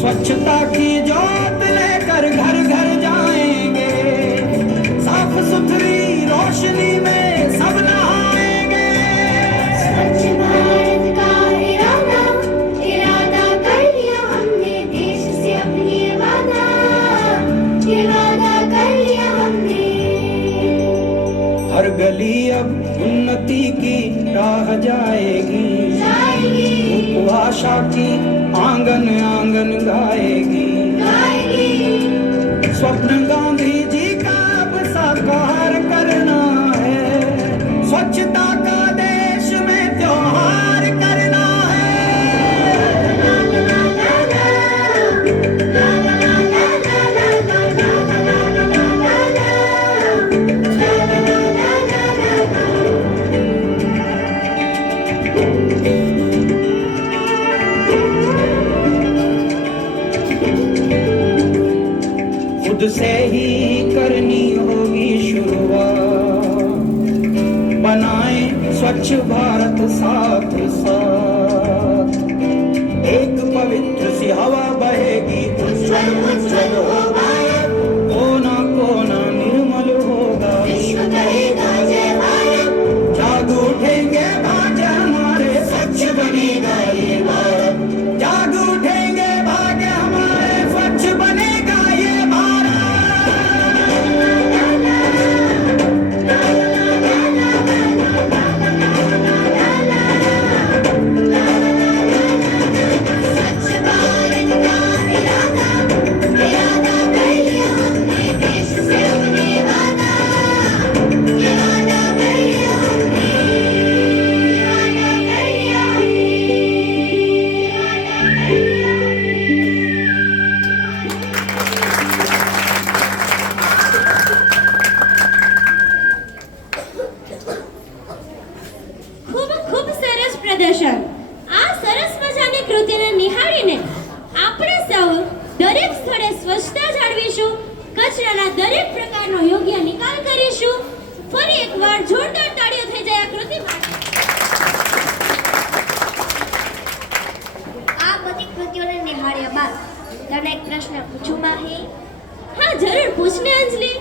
स्वच्छता की जोत लेकर घर घर जाएंगे, साफ सुथरी रोशनी में सब नहाएंगे। स्वच्छ भारत का इरादा इरादा कर लिया हमने, देश से अपनी ये वादा कर लिया हमने। हर गली अब उन्नति की राह जाएगी, उपभाषा की आंगन आंगन गाएगी। स्वप्न गांधी जी का अब साकार करना है, स्वच्छता का देश में त्योहार करना है। खुद से ही करनी होगी शुरुआत, बनाएं स्वच्छ भारत साथ साथ। एक पवित्र सी हवा बहेगी, उज्जवल उज्जवल होगा, कोना कोना निर्मल होगा, विश्व कहेगा जय भारत। जाग उठेंगे भाग्य हमारे, स्वच्छ बनेगा ये भारत। जाग उठेंगे भाग्य हमारे, स्वच्छ बनेगा ये भारत। स्वच्छ भारत का इरादा इरादा कर लिया हमने, देश से अपने वादा कर लिया हमने, वादा कर लिया ખૂબ ખૂબ સરસ પ્રદર્શન. આ સરસ મજાની કૃતિને નિહાળીને આપણે સૌ દરેક સ્થળે સ્વચ્છતા જાળવીશું, કચરાના દરેક પ્રકારનો યોગ્ય નિકાલ કરીશું. ફરી એકવાર જોરદાર તાળીઓ થઈ જાય આ કૃતિ માટે. આ બધી કૃતિઓને નિહાળ્યા બાદ તને એક પ્રશ્ન પૂછું માહી? હા, જરૂર પૂછને અંજલિ.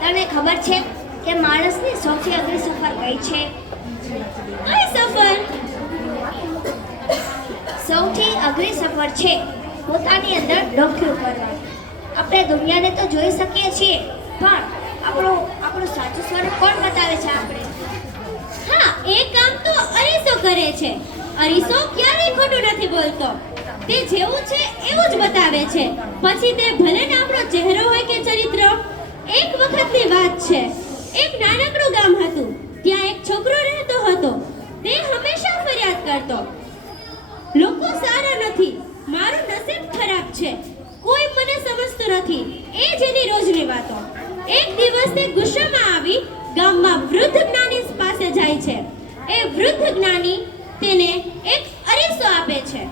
તને ખબર છે કે માણસની સૌથી અઘરી સફર કઈ છે? કઈ સફર? સૌથી અઘરી સફર છે પોતાની અંદર ડોક્યું કરવાનું. આપણે દુનિયાને તો જોઈ શકીએ છીએ, પણ આપણું સાચું સ્વરૂપ કોણ બતાવે છે આપણે? હા, એ કામ તો અરીસો કરે છે. અરીસો ક્યારેય ખોટું નથી બોલતો. તે જેવું છે એવું જ બતાવે છે. પછી તે ભલે ને આપણો ચહેરો હોય કે ચરિત્ર. એક વખતની વાત છે. એક નાનકડું ગામ હતું. ત્યાં એક છોકરો રહેતો હતો. તે હંમેશા ફરિયાદ કરતો, લોકો સારા નથી, મારું નસીબ ખરાબ છે, કોઈ મને સમજતું નથી. એ જ એની રોજની વાતો. એક દિવસ તે ગુસ્સામાં આવી ગામમાં વૃદ્ધ જ્ઞાની પાસે જાય છે. એ વૃદ્ધ જ્ઞાની તેને એક અરીસો આપે છે.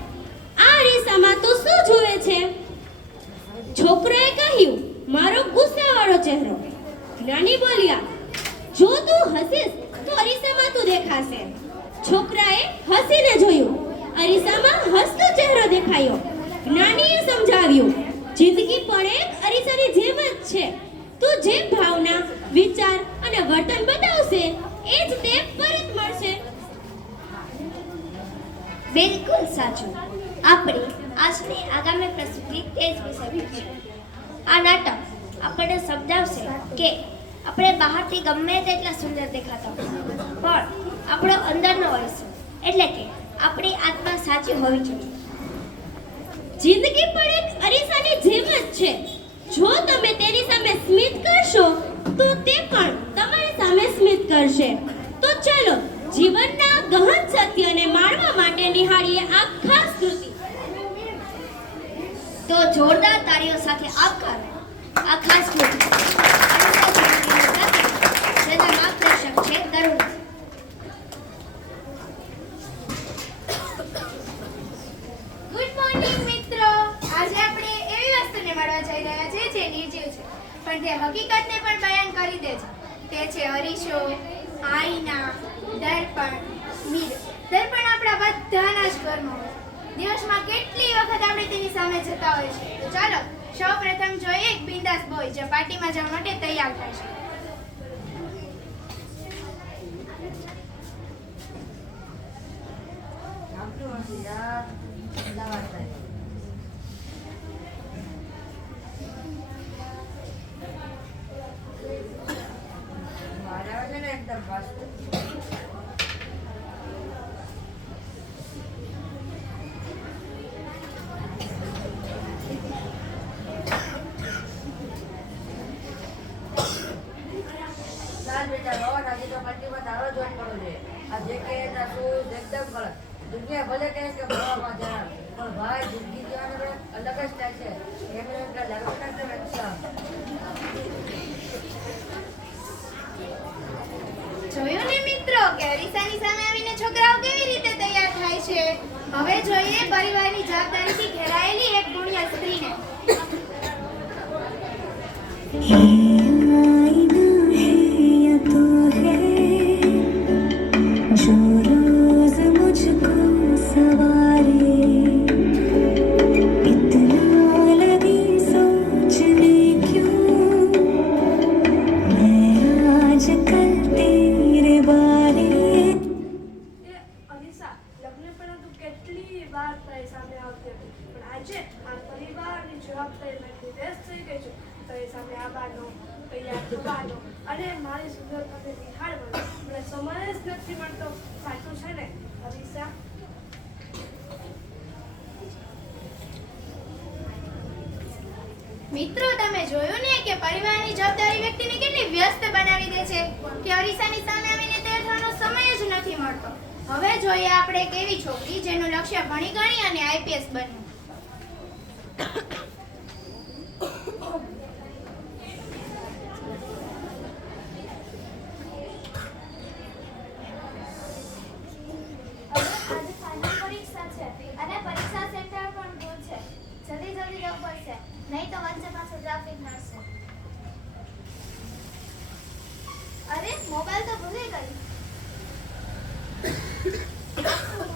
આ અરીસામાં તું શું જુએ છે? છોકરાએ કહ્યું, મારો ગુસ્સાવાળો ચહેરો. જ્ઞાની બોલ્યા, જો તું હસીશ તો અરીસામાં તું દેખાશે. છોકરાએ હસીને જોયું. અરીસામાં હસતો ચહેરો દેખાયો. જ્ઞાનીએ સમજાવ્યું, જિંદગી પણ એક અરીસાની જેમ જ છે. તું જે ભાવના, વિચાર અને વર્તન બતાવશે એ જ તે પરત મળશે. બિલકુલ સાચું. આપણી આજની આગામી પ્રસ્તુતિ તે જ વિષય પર છે. આ નાટક આપણને સમજાવશે કે આપણે બહારથી ગમે તેટલા સુંદર દેખાતા હોય, પણ આપણો અંદરનો અરીસો એટલે કે આપણી આત્મા સાચી હોવી જોઈએ. જિંદગી પણ એક અરીસાની જેમ જ છે. જો તમે તેની સામે સ્મિત કરશો તો તે પણ તમારી સામે સ્મિત કરશે. તો ચાલો જીવનના ગહન સત્યને માણવા માટે નિહાળીએ આ ખાસ કૃતિ. તો જોરદાર તાળીઓ સાથે આવકારો આ ખાસ કૃતિ. જેના માર્ગદર્શક છે તરુણ. ગુડ મોર્નિંગ મિત્રો. આજે આપણે એવી વસ્તુને મળવા જઈ રહ્યા છીએ જે નિર્જીવ છે પણ તે હકીકતને પણ બયાન કરી દે છે. તે છે અરીસો, આઈના, દર્પણ, મિરર. દર્પણ આપણા બધાના જ ઘરમાં હોય. દિવસમાં કેટલી વખત વખત આપણે તેની સામે જતા હોય છે. તો ચાલો સૌ પ્રથમ જોઈએ એક બિંદાસ બોય જે પાર્ટીમાં જવા માટે તૈયાર થાય છે. દુનિયા ભલે કહે કે ભણવામાં જરા પણ ભાઈ જિંદગી જીવવાનો અલગ જ થાય છે એમને જોયું ને મિત્રો કે અરીસાની સામે આવીને છોકરાઓ કેવી રીતે તૈયાર થાય છે. હવે જોઈએ પરિવારની જવાબદારીથી ઘેરાયેલી એક ગુણિયા સ્ત્રીને. અને મારી સુંદરતાને નિહાળવાનો મને સમય જ નથી મળતો. સાચું છે ને અરીસા? મિત્રો તમે જોયું ને કે પરિવારની જવાબદારી વ્યક્તિને કેટલી વ્યસ્ત બનાવી દે છે કે અરીસાની સામે આવીને તૈયાર થવાનો સમય જ નથી મળતો. હવે જોઈએ આપણે એક એવી છોકરી જેનું લક્ષ્ય ભણી ગણી અને આઈપીએસ બનવું. નહીં તો વચ્ચે પાછો ટ્રાફિક નડશે. અરે મોબાઈલ તો ભૂલી ગઈ.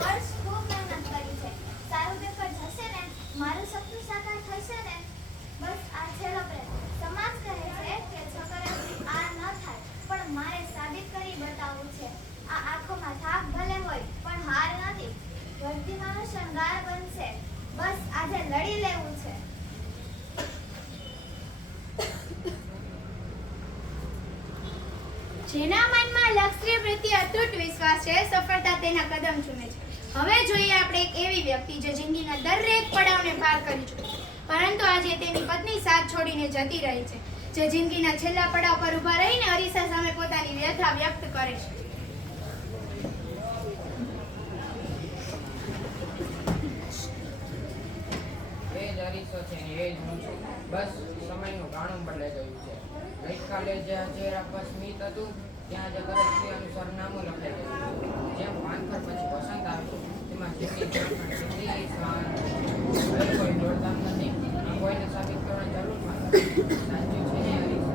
વર્ષ ખૂબ મહેનત કરી છે. સારું પેપર જશે ને મારું સપનું સાકાર થશે ને. બસ આ છેલ્લો પ્રયત્ન. સમાજ કહે છે કે છોકરાઓથી આ ન થાય પણ મારે સાબિત કરી બતાવવું છે. આ આંખોમાં થાક ભલે હોય પણ હાર નથી. વધતી માનો શણગાર બનશે. બસ આજે લડી લેવું છે. જેના મનમાં લક્ષ્ય પ્રત્યે અતૂટ વિશ્વાસ છે સફળતા તેના કદમ ચૂમે છે. હવે જોઈએ આપણે એક એવી વ્યક્તિ જે જિંદગીના દરેક પડાવને પાર કરી ચૂકી પરંતુ આજે તેની પત્ની સાથ છોડીને જતી રહી છે. જે જિંદગીના છેલ્લા પડાવ પર ઊભા રહીને અરીસા સામે પોતાની વ્યથા વ્યક્ત કરે છે. એ જ અરીસો છે ને એ જ હું છું. બસ સમયનું ગાણું બદલાઈ ગયું છે. ગઈકાલે જ્યાં ચહેરા પર સ્મિત હતું ત્યાં જ ગરજથી અનુસાર નામું લખાઈ ગયું. જેમ પાનખર પછી વસંત આવ્યું તેમાં જેટલી શ્વાન કોઈ દોડધામ નથી. આ કોઈને સાબિત કરવાની જરૂર નથી. સાચું છે ને અરીસો?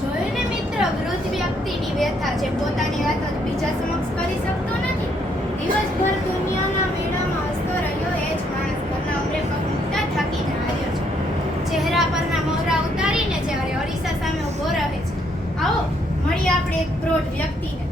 જોયું ને મિત્રો વૃદ્ધ વ્યક્તિની વ્યથા જે પોતાની વાતો બીજા સમક્ષ કરી શકતો નથી. દિવસભર દુનિયાના મેળામાં હસતો રહ્યો એ જ માણસ ઘરના ઉમરે પગ મૂકતા થાકીને હાર્યો છે. ચહેરા પરના મોહરા ઉતારીને જ્યારે અરીસા સામે ઊભો રહે છે. આવો મળીએ આપણે એક પ્રૌઢ વ્યક્તિને.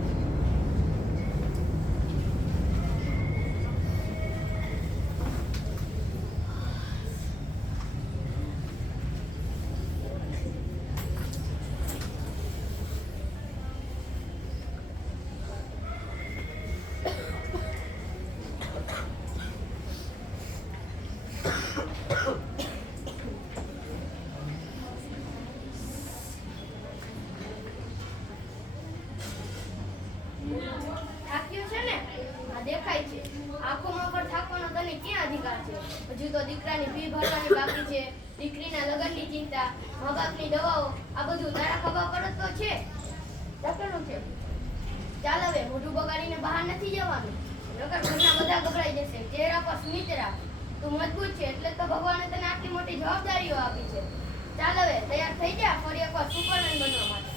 થાક્યો છે ને? આ દેખાય છે. આંખોમાં પર થાકવાનો તને ક્યાં અધિકાર છે? હજુ તો દીકરાની ફી ભરવાની બાકી છે. દીકરીના લગ્નની ચિંતા, મા બાપની દવાઓ, આ બધું તારા ખભા પર જ તો છે. ડૉક્ટરનું છે. ચાલ હવે મોઢું બગાડીને બહાર નથી જવાનું. નકર ઘરના બધા ગભરાઈ જશે. ચહેરા પર સ્મિત રાખ. તું મજબૂત છે એટલે તો ભગવાને તને આટલી મોટી જવાબદારીઓ આપી છે. ચાલ હવે તૈયાર થઈ જા ફરી એકવાર સુપરમેન બનવા માટે.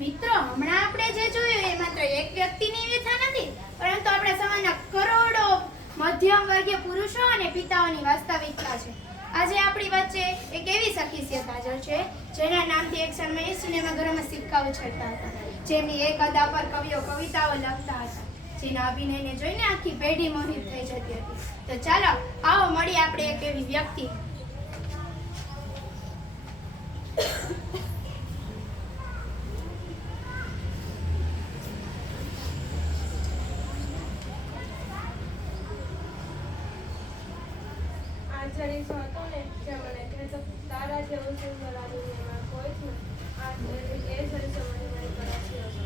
મિત્રો હમણાં આપણે જે જોયું એ માત્ર વ્યક્તિની વ્યથા નથી, પરંતુ આપણા સમાજના કરોડો મધ્યમ વર્ગીય પુરુષો અને પિતાઓની વાસ્તવિકતા છે. આજે આપણી વચ્ચે એક એવી શખીસિયત હાજર છે જેના નામથી એક સમયે સિનેમાઘરોમાં સિક્કા ઉછળતા હતા, જેમની એક અદા પર કવિઓ કવિતાઓ લખતા હતા, જેના અભિનયને જોઈને આખી પેઢી મોહિત થઈ જતી હતી. તો ચાલો આવો મળીએ આપણે એક એવી વ્યક્તિ. આચરીશો હતો ને જે મને કહેતો તારા જેવું સુંદર આ દુનિયામાં કોઈ જ નથી. આ એ સરીસો મને મારી કરાચી હતો.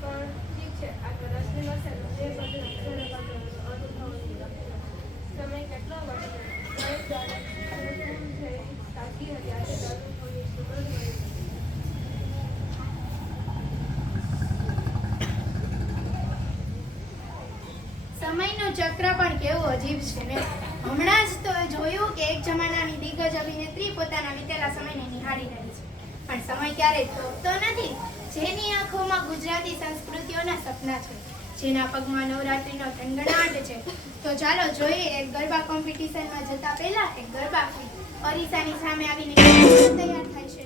પણ ઠીક છે, આ તો રસની મસેલ જે બધું અનુભવની લખેલો. સમય કેટલો વધશે એક દાડે તાકી હતી આજે અનુભવની સુગંધ મળી. સમયનું ચક્ર પણ કેવું અજીબ છે ને. હમણાં જ તો જોયું કે એક જમાનાની દિગ્ગજ અભિનેત્રી પોતાના વીતેલા સમયને નિહાળી રહી છે, પણ સમય ક્યારેય થોભતો નથી. જેની આંખોમાં ગુજરાતી સંસ્કૃતિઓના સપના છે, જેના પગમાં નવરાત્રીનો થનગનાટ છે. તો ચાલો જોઈએ એક ગરબા કોમ્પિટિશનમાં જતા પહેલા એક ગરબા queen અરીસાની સામે આવીને તૈયાર થાય છે.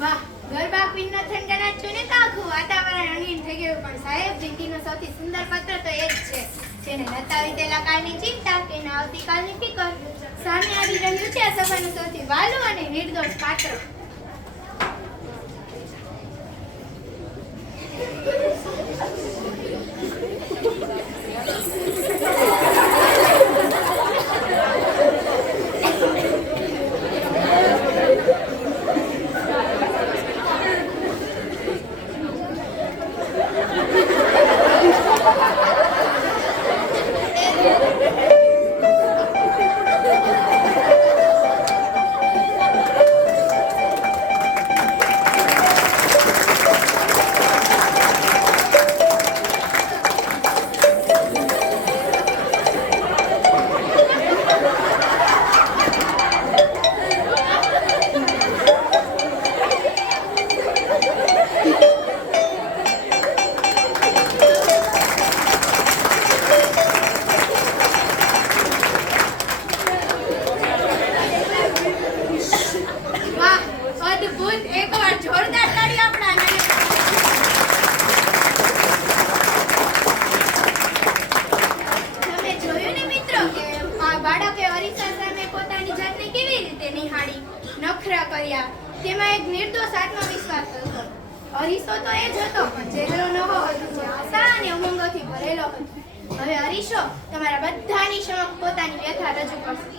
વાહ, ગરબા ક્વીનનો થનગનાટ જોઈને તો આખું વાતાવરણ રંગીન થઈ ગયું. પણ સાહેબ, જિંદગીનો સૌથી સુંદર પત્ર તો એ જ છે જેને નતા વીતેલા કાળની ચિંતા કે ન આવતીકાલની ફિકર. સામે આવી રહ્યું છે આ સભાનું સૌથી વાલું અને નિર્દોષ પાત્ર. રહ્યો હતો. હવે અરીસો તમારા બધાની સમક્ષ પોતાની વ્યથા રજૂ કરશે.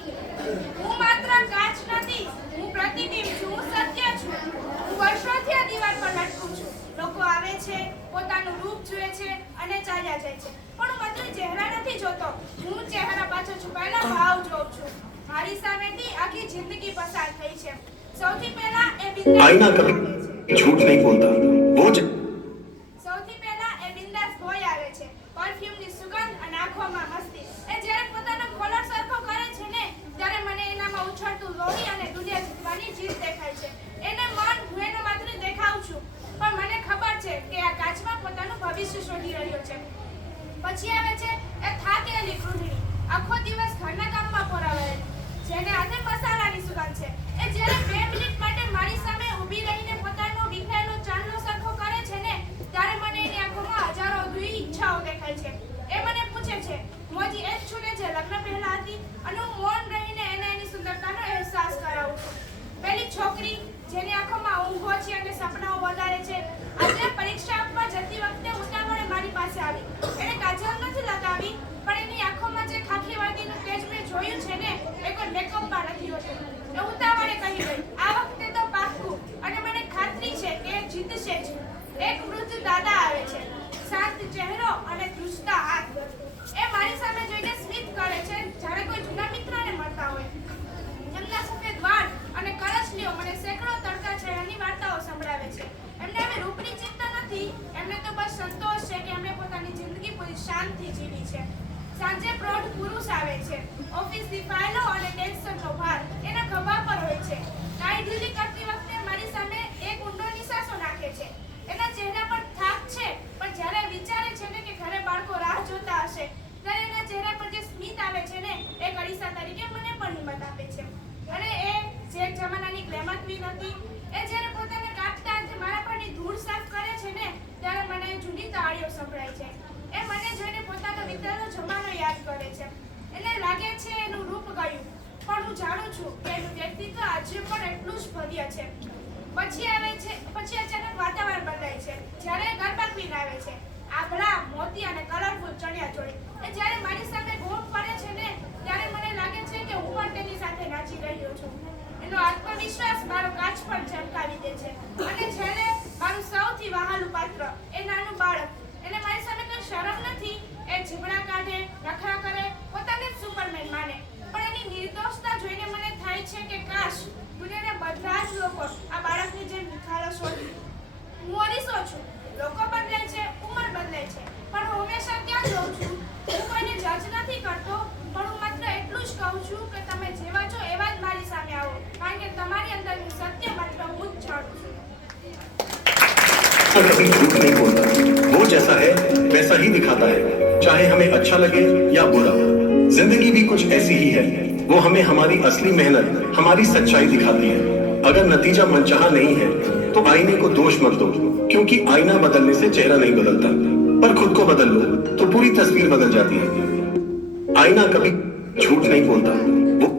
હું માત્ર કાચ નથી, હું પ્રતિબિંબ છું, હું સત્ય છું. હું વર્ષોથી આ દિવાલ પર લટકું છું. લોકો આવે છે, પોતાનું રૂપ જુએ છે અને ચાલ્યા જાય છે, પણ હું માત્ર ચહેરા નથી જોતો. હું ચહેરા પાછળ છુપાયેલા ભાવ જોઉં છું. મારી સામેથી આખી જિંદગી પસાર થઈ છે. સૌથી પહેલા એ आईना બિંદાસ कभी झूठ नहीं बोलता वो સૌથી પહેલા એ બિંદાસ ભોય આવે છે. પરફ્યુમની સુગંધ અને આંખોમાં મસ્તી. એ જ્યારે પોતાનો કોલર સરખો કરે છે ને, ત્યારે મને એનામાં ઉછળતું લોહી અને દુનિયા જીતવાની જીત દેખાય છે. એને મન હું એનો માત્ર દેખાઉં છું, પણ મને ખબર છે કે આ કાચમાં પોતાનું ભવિષ્ય શોધી રહ્યો છે. પછી આવે છે એ થાકેલી ગૃહિણી, આખો દિવસ ઘરના કામમાં પોરાવાયેલી, જેને હાથે મસાલાની સુગંધ છે. એ જ્યારે 2 મિનિટ માટે મારી સામે ઊભી રહીને પોતાનો વિખરાયેલો ચાંદલો સરખો કરે છે ને, ત્યારે મને એની આંખોમાં હજારો અધૂરી ઈચ્છાઓ દેખાય છે. એ મને પૂછે છે, હું હજી એ જ છું ને જે લગ્ન પહેલા હતી, અને હું મૌન રહીને એને એની સુંદરતાનો અહેસાસ કરાવું છું. પેલી છોકરી જેની આંખોમાં ઊંઘો છે અને સપનાઓ વધારે છે, આજે પરીક્ષા આપવા જતી વખતે ઉતાવળે મારી પાસે આવી. એને કાજલ નથી લગાવી, પણ એની આંખોમાં જે ખાખી વર્દીનું તેજ મેં જોયું છે ને, એ કોઈ મેકઅપમાં નથી હોતું. એ ઉતાવળે કહી ગઈ, આ વખતે તો પાક્કું, અને મને ખાતરી છે કે એ જીતશે જ. એક વૃદ્ધ દાદા આવે છે, શાંત ચહેરો અને ધ્રુજતા હાથ. એ મારી સામે જોઈને સ્મિત કરે છે, જ્યારે કોઈ જૂના મિત્રને મળતા હોય. એમના સફેદ વાળ અને કરચલીઓ મને સેંકડો તડકા છાયાની વાર્તાઓ સંભળાવે છે. એમને હવે રૂપની ચિંતા નથી, એમને તો બસ સંતોષ છે કે એમણે પોતાની જિંદગી પૂરી શાંતિથી જીવી છે. સાંજે પ્રૌઢ પુરુષ આવે છે. ઓફિસની ફાઇલો અને ટેન્શનનો ભાર એના ખભા પર હોય છે. ટાઈ ઢીલી કરતી વખતે મારી સામે એક ઊંડો નિસાસો નાખે છે. એના ચહેરા પર થાક છે, પણ જ્યારે વિચારે છે ને કે ઘરે બાળકો રાહ જોતા હશે, ત્યારે એના ચહેરા પર જે સ્મિત આવે છે ને, એ અરીસા તરીકે મને પણ હિંમત આપે છે. અને એ જે જમાનાની ગ્લેમર ક્વીન હતી, એ જ્યારે પોતાને કાપતા હાથે મારા પરની ધૂળ સાફ કરે છે ને, ત્યારે મને જૂની તાળીઓ સંભળાય છે. એ મને જોઈને પોતાનો વિતેલો જમાનો યાદ કરે છે. એને લાગે છે એનું રૂપ ગયું, પણ હું જાણું છું કે એનું વ્યક્તિત્વ આજે પણ એટલું જ ભવ્ય છે. પછી અચાનક વાતાવરણ બદલાય છે, જ્યારે ગરબા ક્વીન આવે છે. આભલા, મોતી અને કલરફુલ ચણિયા ચોળી. એ જ્યારે મારી સામે ગોળ પડે છે ને, ત્યારે મને લાગે છે કે હું પણ તેની સાથે નાચી રહ્યો છું. એનો આત્મવિશ્વાસ મારો કાચ પર ચમકાવી દે છે. અને છેલ્લે મારું સૌથી વહાલું પાત્ર, એ નાનું બાળક. એને મારી સામે કોઈ શરમ નથી. એ જીબડા કાઢે, નખરા કરે, પોતાને સુપરમેન માને, પણ એની નિર્દોષતા જોઈને મને થાય છે કે કાશ દુનિયાના બધા જ લોકો આ બાળકની જેમ નિખાલસ હોત. હું અરીસો છું. લોકો બદલાય છે, ઉંમર બદલાય છે, પણ હું હંમેશા ત્યાં જોઉં છું. હું કોઈને જજ નથી કરતો, પણ હું માત્ર એટલું જ કહું છું કે તમે જેવા છો એવા જ મારી સામે આવો, કારણ કે તમારી અંદરનું સત્ય માત્ર હું જ જાણું છું. कभी झूठ नहीं बोलता वो जैसा है वैसा ही दिखाता है, चाहे हमें अच्छा लगे या बुरा. जिंदगी भी कुछ ऐसी ही है, वो हमें हमारी असली मेहनत, हमारी सच्चाई दिखाती है. अगर नतीजा मनचाहा नहीं है तो आईने को दोष मत दो, क्योंकि आईना बदलने से चेहरा नहीं बदलता, पर खुद को बदल लो तो पूरी तस्वीर बदल जाती है. आईना कभी झूठ नहीं बोलता वो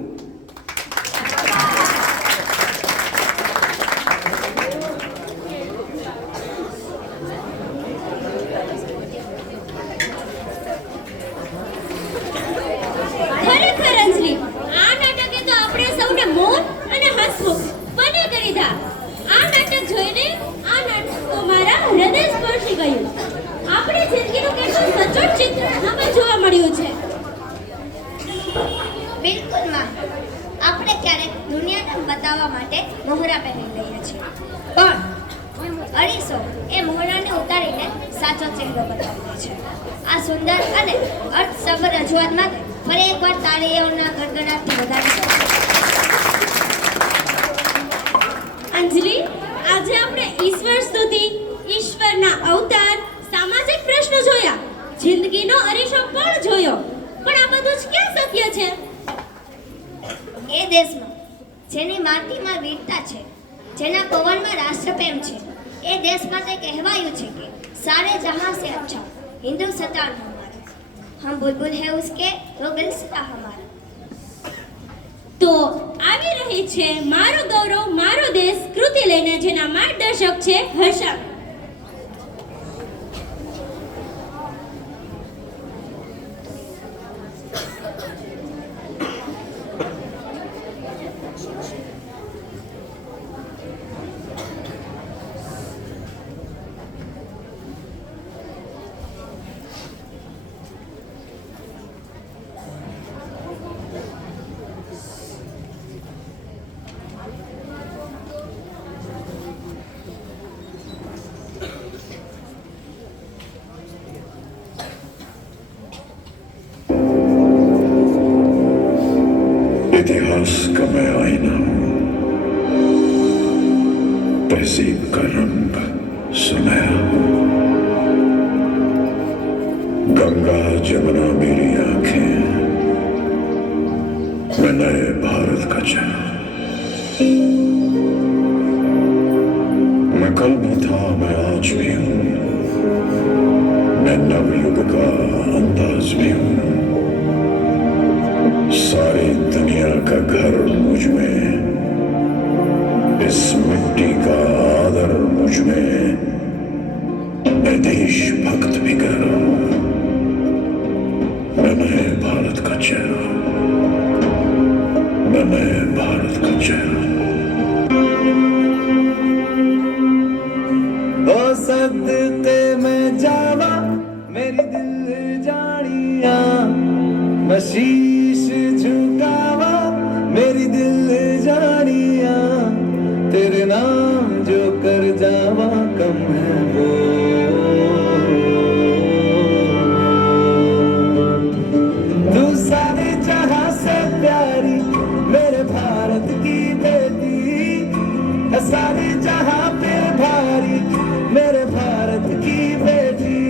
ખરેખર અંજલિ, આ નાટકે તો આપણે સૌને મૌન અને હસવું બંને કરી દીધા. આ નાટક જોઈને આ નાટક તો મારા હૃદય સ્પર્શી ગયું. આપણી જિંદગીનું કેટલું સચોટ ચિત્ર આમાં જોવા મળ્યું છે. બિલકુલ માં, આપણે ક્યારેક દુનિયાને બતાવવા માટે મોહરા પહેરી લઈએ છીએ, પણ અરીસો એ મોહરાને ઉતારીને સાચો ચહેરો બતાવે છે. આ સુંદર અને અર્થસભર રજૂઆત માટે ફરી એકવાર તાળીઓના ગડગડાટથી વધાવી શકીએ. અંજલિ, આજે આપણે ઈશ્વર સ્તુતિ, ઈશ્વરના અવતાર, સામાજિક પ્રશ્નો જોયા, જિંદગીનો અરીસો પણ જોયો, પણ આ બધું જ ક્યાં શક્ય છે? એ દેશમાં જેની માટીમાં વીરતા છે, જેના પવનમાં રાષ્ટ્રપ્રેમ છે, એ દેશ માટે કહેવાયું છે કે सारे जहां से अच्छा हिंदुस्तान हमारा, हम बुलबुल है उसके तो गुलसिता हमारा. તો આવી રહી છે મારો ગૌરવ મારો દેશ કૃતિ લઈને, જેના માર્ગદર્શક છે હર્ષા. इतिहास का मैं आईना हूं, तहजीब का रंग सुनहरा हूं। गंगा जमुना मेरी आंखें, मैं नए भारत का चेहरा। मैं कल भी था, मैं आज भी हूं, मैं नवयुग का अंदाज भी हूं। सारी दुनिया का घर मुझ में, इस मिट्टी का आदर मुझ में, मैं देशभक्त भी कह रहा हूं। मैं नए भारत का चेहरा, मैं नए भारत का चेहरा। ओ सदके में जावा मेरी दिल जानिया, मैं शीश झुकावा मेरी दिल जानिया, तेरे नाम जो कर जावा कम है वो। तू सारे जहां से प्यारी मेरे भारत की बेटी है, सारे जहां पे भारी मेरे भारत की बेटी।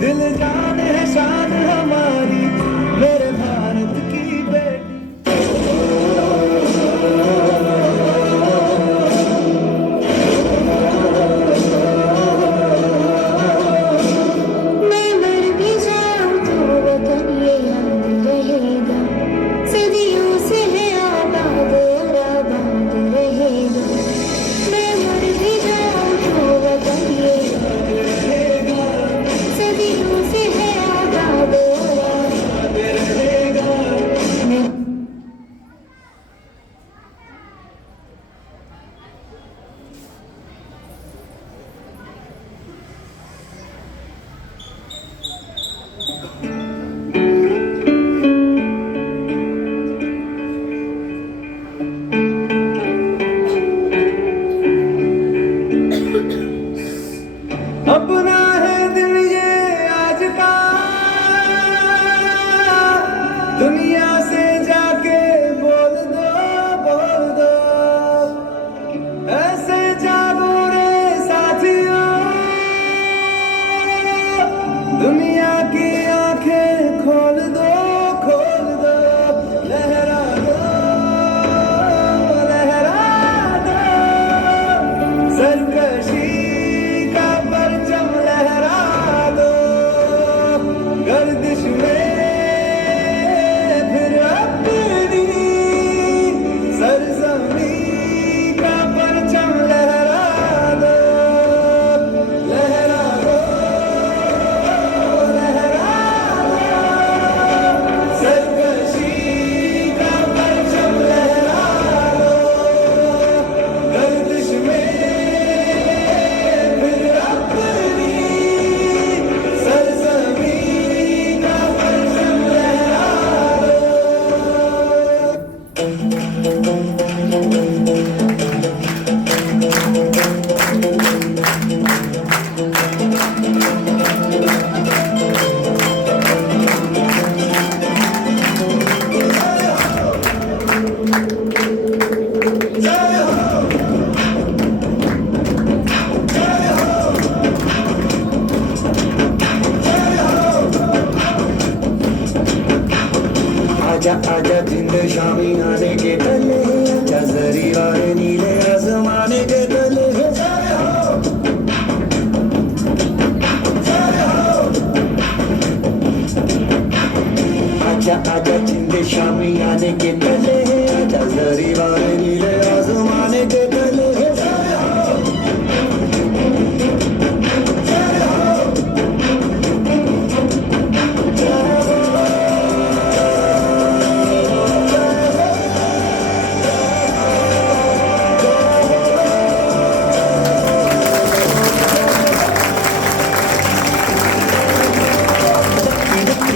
दिल जान है शान हमारी मेरे भारत की बेटी। मैं मर भी जाऊं तो वतन ये याद रहेगा, सदियों से है आबाद और आबाद रहेगा। मैं मर भी जाऊं तो वतन ये याद रहेगा, सदियों से है आबाद और आबाद रहेगा। अपना है दिन ये आज का, दुनिया से जाके बोल दो ऐसे जागो रे साथियों, दुनिया की आंखें खोल दो लहरा दो सरकशी का परचम लहरा दो, गर्दिश में फिर अपनी सरजमी का परचम लहरा दो सरकशी का परचम लहरा दो, गर्दिश में फिर अपनी सरजमी का परचम लहरा आजा आजा जिंद शामी आने के तले, आजा जरी वाले नीले आसमाने के तले। आजा आजा जिंद शामी आने के तले, आजा जरी वाले नीले आसमाने के तले।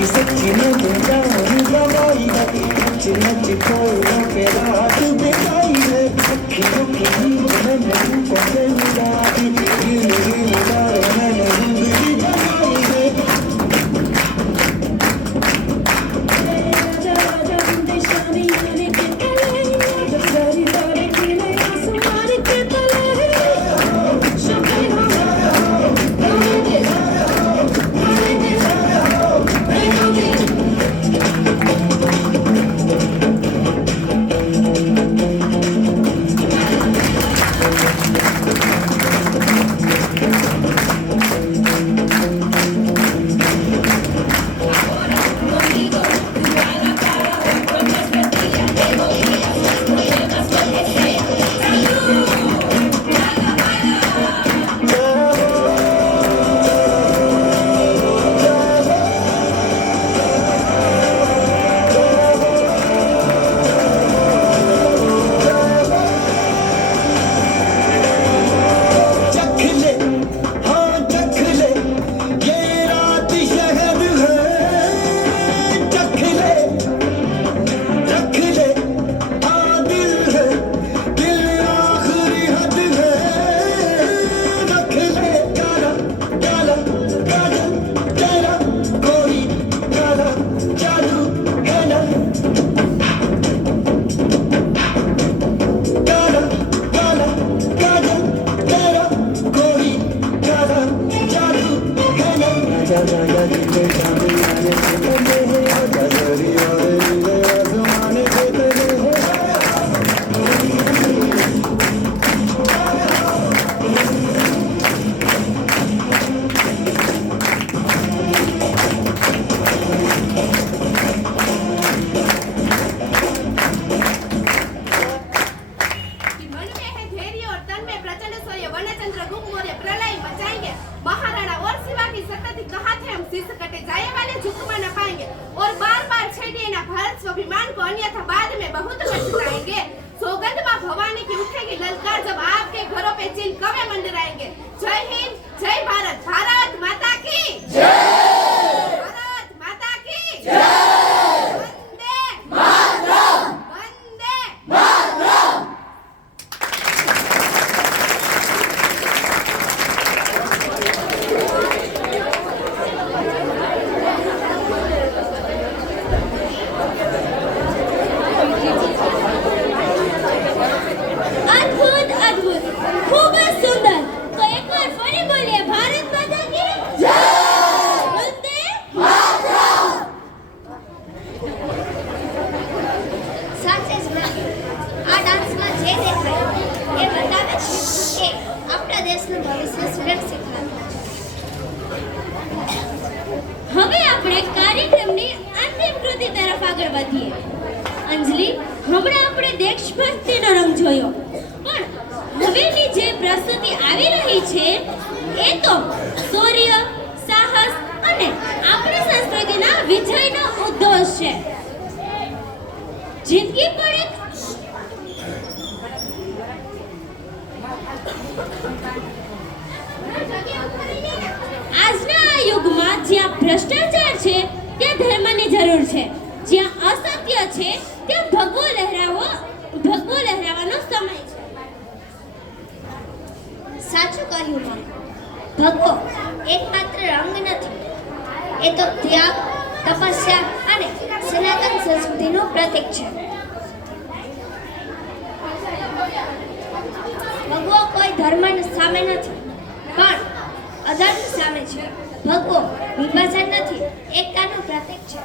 सच्ची में जाऊं दवाई है, नच कोई पे रात बिताई है, अखियों की नींद में नहीं पहुंचे उड़ाती, गिन गिन बार मैंने जिंदगी बनाई है। आजा आजा जिंद शामी आने के कि मन में है धैर्य और तन में प्रचंड शौर्य वनचंद्र गुप्त मौर्य प्रलय मचाएंगे महाराणा और शिवा की सतत कहा थे हम शीर्ष कटे जाए वाले झुकमा न पाएंगे और बार बार छेड़िए ना भारत स्वाभिमान को अन्यथा बाद में बहुत पछताएंगे सौगंध मां भवानी की उठेगी ललकार जब आपके घरों पे चिल कवे मंडराएंगे जय हिंद जय भारत भारत माता की जय भारत माता की जय वंदे मातरम वंदे मातरम અદ્ભુત અદ્ભુત ખૂબ જ સુંદર. તો એકવાર ફરી બોલીએ ભારત માતા કી જય વંદે માતરમ. સાચે જ ના આ ડાન્સમાં જે દેખાય એ બતાવે છે કે આપણા દેશનું ભવિષ્ય સુરક્ષિત રાખવું છે. હવે આપણે કાર્યક્રમની અંતિમ કૃતિ તરફ આગળ વધીએ. અંજલિ, હમણાં આપણે દેશભક્તિનો રંગ જોયો, પણ હવેની જે પ્રસ્તુતિ આવી રહી છે એ તો શૌર્ય, સાહસ અને આપણી સંસ્કૃતિના વિજયનો ઉદ્ઘોષ છે. જિંદગી પણ એક આજના આ યુગમાં જ્યાં ભ્રષ્ટાચાર છે ત્યાં ધર્મની જરૂર છે, જ્યાં અસત્ય છે ત્યાં ભગવો લહેરાવાનો સમય છે. સાચું કહ્યું માં. ભગવો એકમાત્ર રંગ નથી, એ તો ત્યાગ, તપસ્યા અને સનાતન સંસ્કૃતિનું પ્રતીક છે. ભગવો કોઈ ધર્મ સામે નથી, પણ અધર્મ સામે છે. ભગવો વિભાજન નથી, એકતાનું પ્રતીક છે.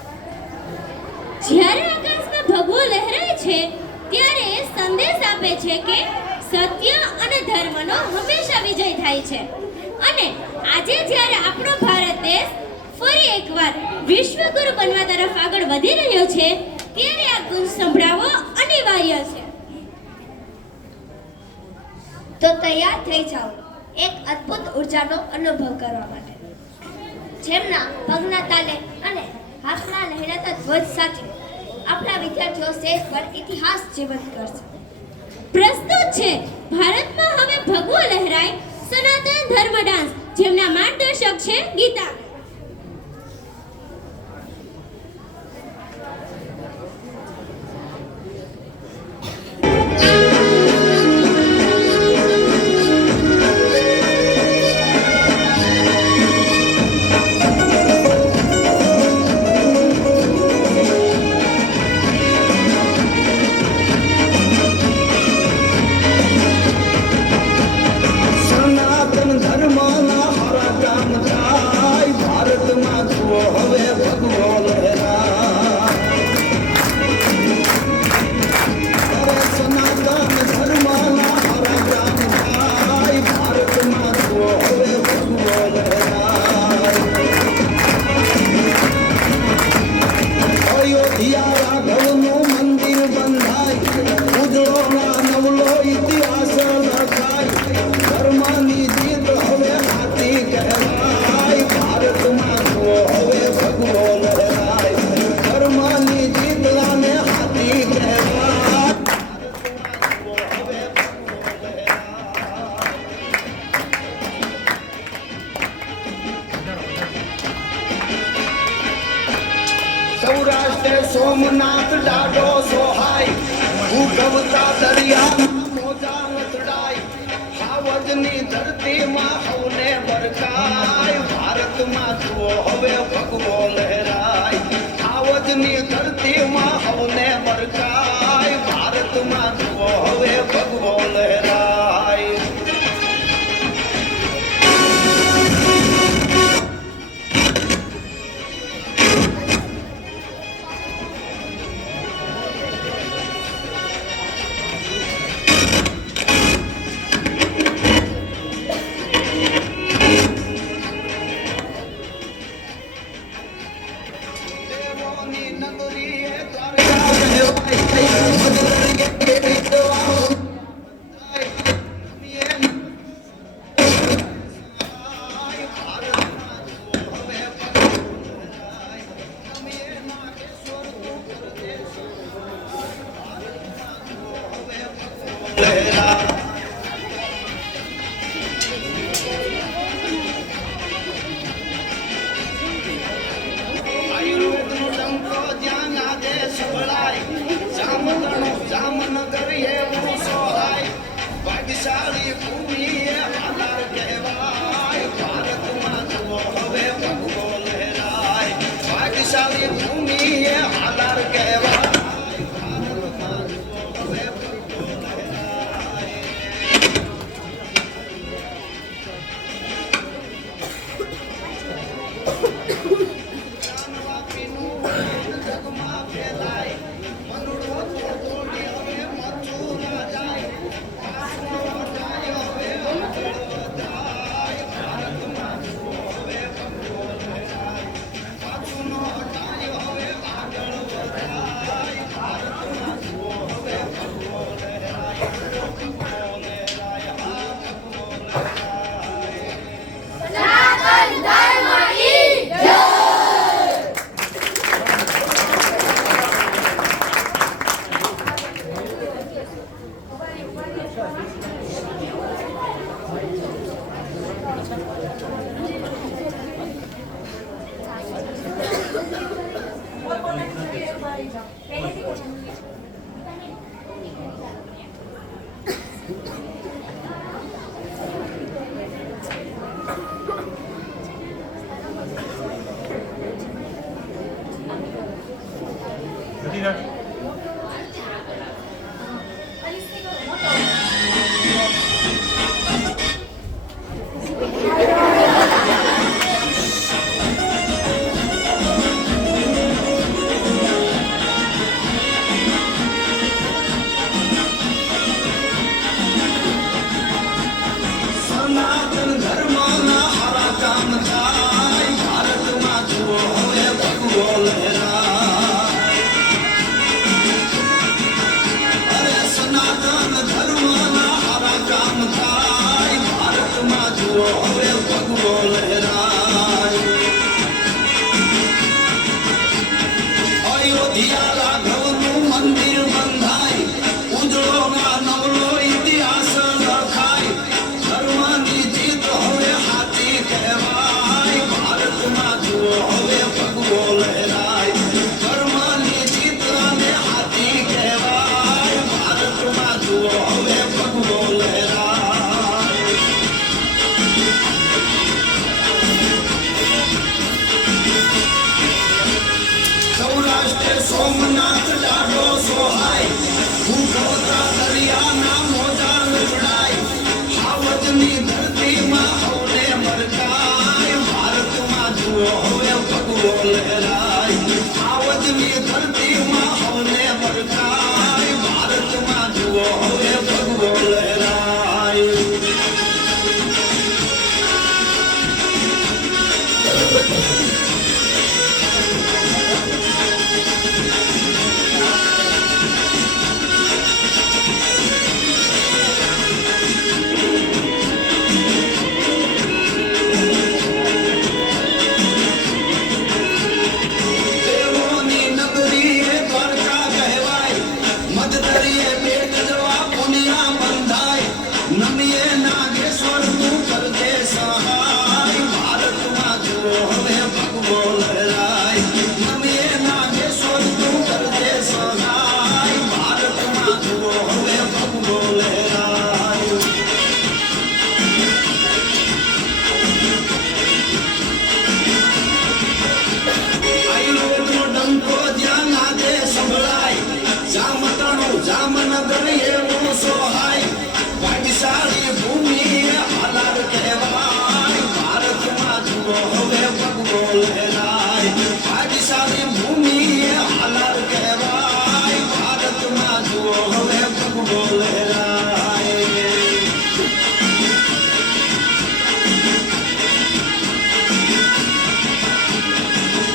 જ્યારે આકાશમાં ભગવો લહેરાય છે ત્યારે એ સંદેશ આપે છે કે સત્ય અને ધર્મનો હંમેશા વિજય થાય છે. અને આજે જ્યારે આપણો ભારત દેશ ફરી એકવાર વિશ્વગુરુ બનવા તરફ આગળ વધી રહ્યો છે ત્યારે આ ગુંજ સંભળાવવો અનિવાર્ય છે. તો તૈયાર થઈ જાઓ એક અદ્ભુત ઉર્જાનો અનુભવ કરવા માટે. જેમના પગના તાલે અને હાથના લહેરાતા ધ્વજ સાથે આપણા વિદ્યાર્થીઓ સ્ટેજ પર ઇતિહાસ જીવંત કરશે. પ્રસ્તુત છે ભારતમાં હવે ભગવો લહેરાય સનાતન ધર્મ ડાન્સ, જેમના માર્ગદર્શક છે ગીતા. સનાતન ધર્મના હરા કામ થાય, ભારતમાં જુઓ હવે ભગવો લહેરાય. અરે સનાતન ધર્મના હરા કામ થાય, ભારતમાં જુઓ હવે ભગવો લહેરાય. અયોધ્યા રાઘવનું મંદિર બંધાય, ઉજળોના નવલો ઇતિહાસ લખાય. ધર્મની જીત હવે હાથી કહેવાય, ભારતમાં જુઓ હવે ભગવો લહેરાય. ધર્મની જીત અને હાથી કહેવાય, ભારતમાં જુઓ હવે ભગવો લહેરાય. સૌરાષ્ટ્ર સોમનાથ ડાડો સોહાય, ભૂગવતા દરિયામાં મોજા લથડાય. હાવજની ધરતીમાં હવને બરકાય, ભારતમાં જુઓ હવે ભગવો લહેરાય. હાવજની ધરતીમાં હવને બરકાય, ભારતમાં જુઓ હવે ભગવો લહેરાય.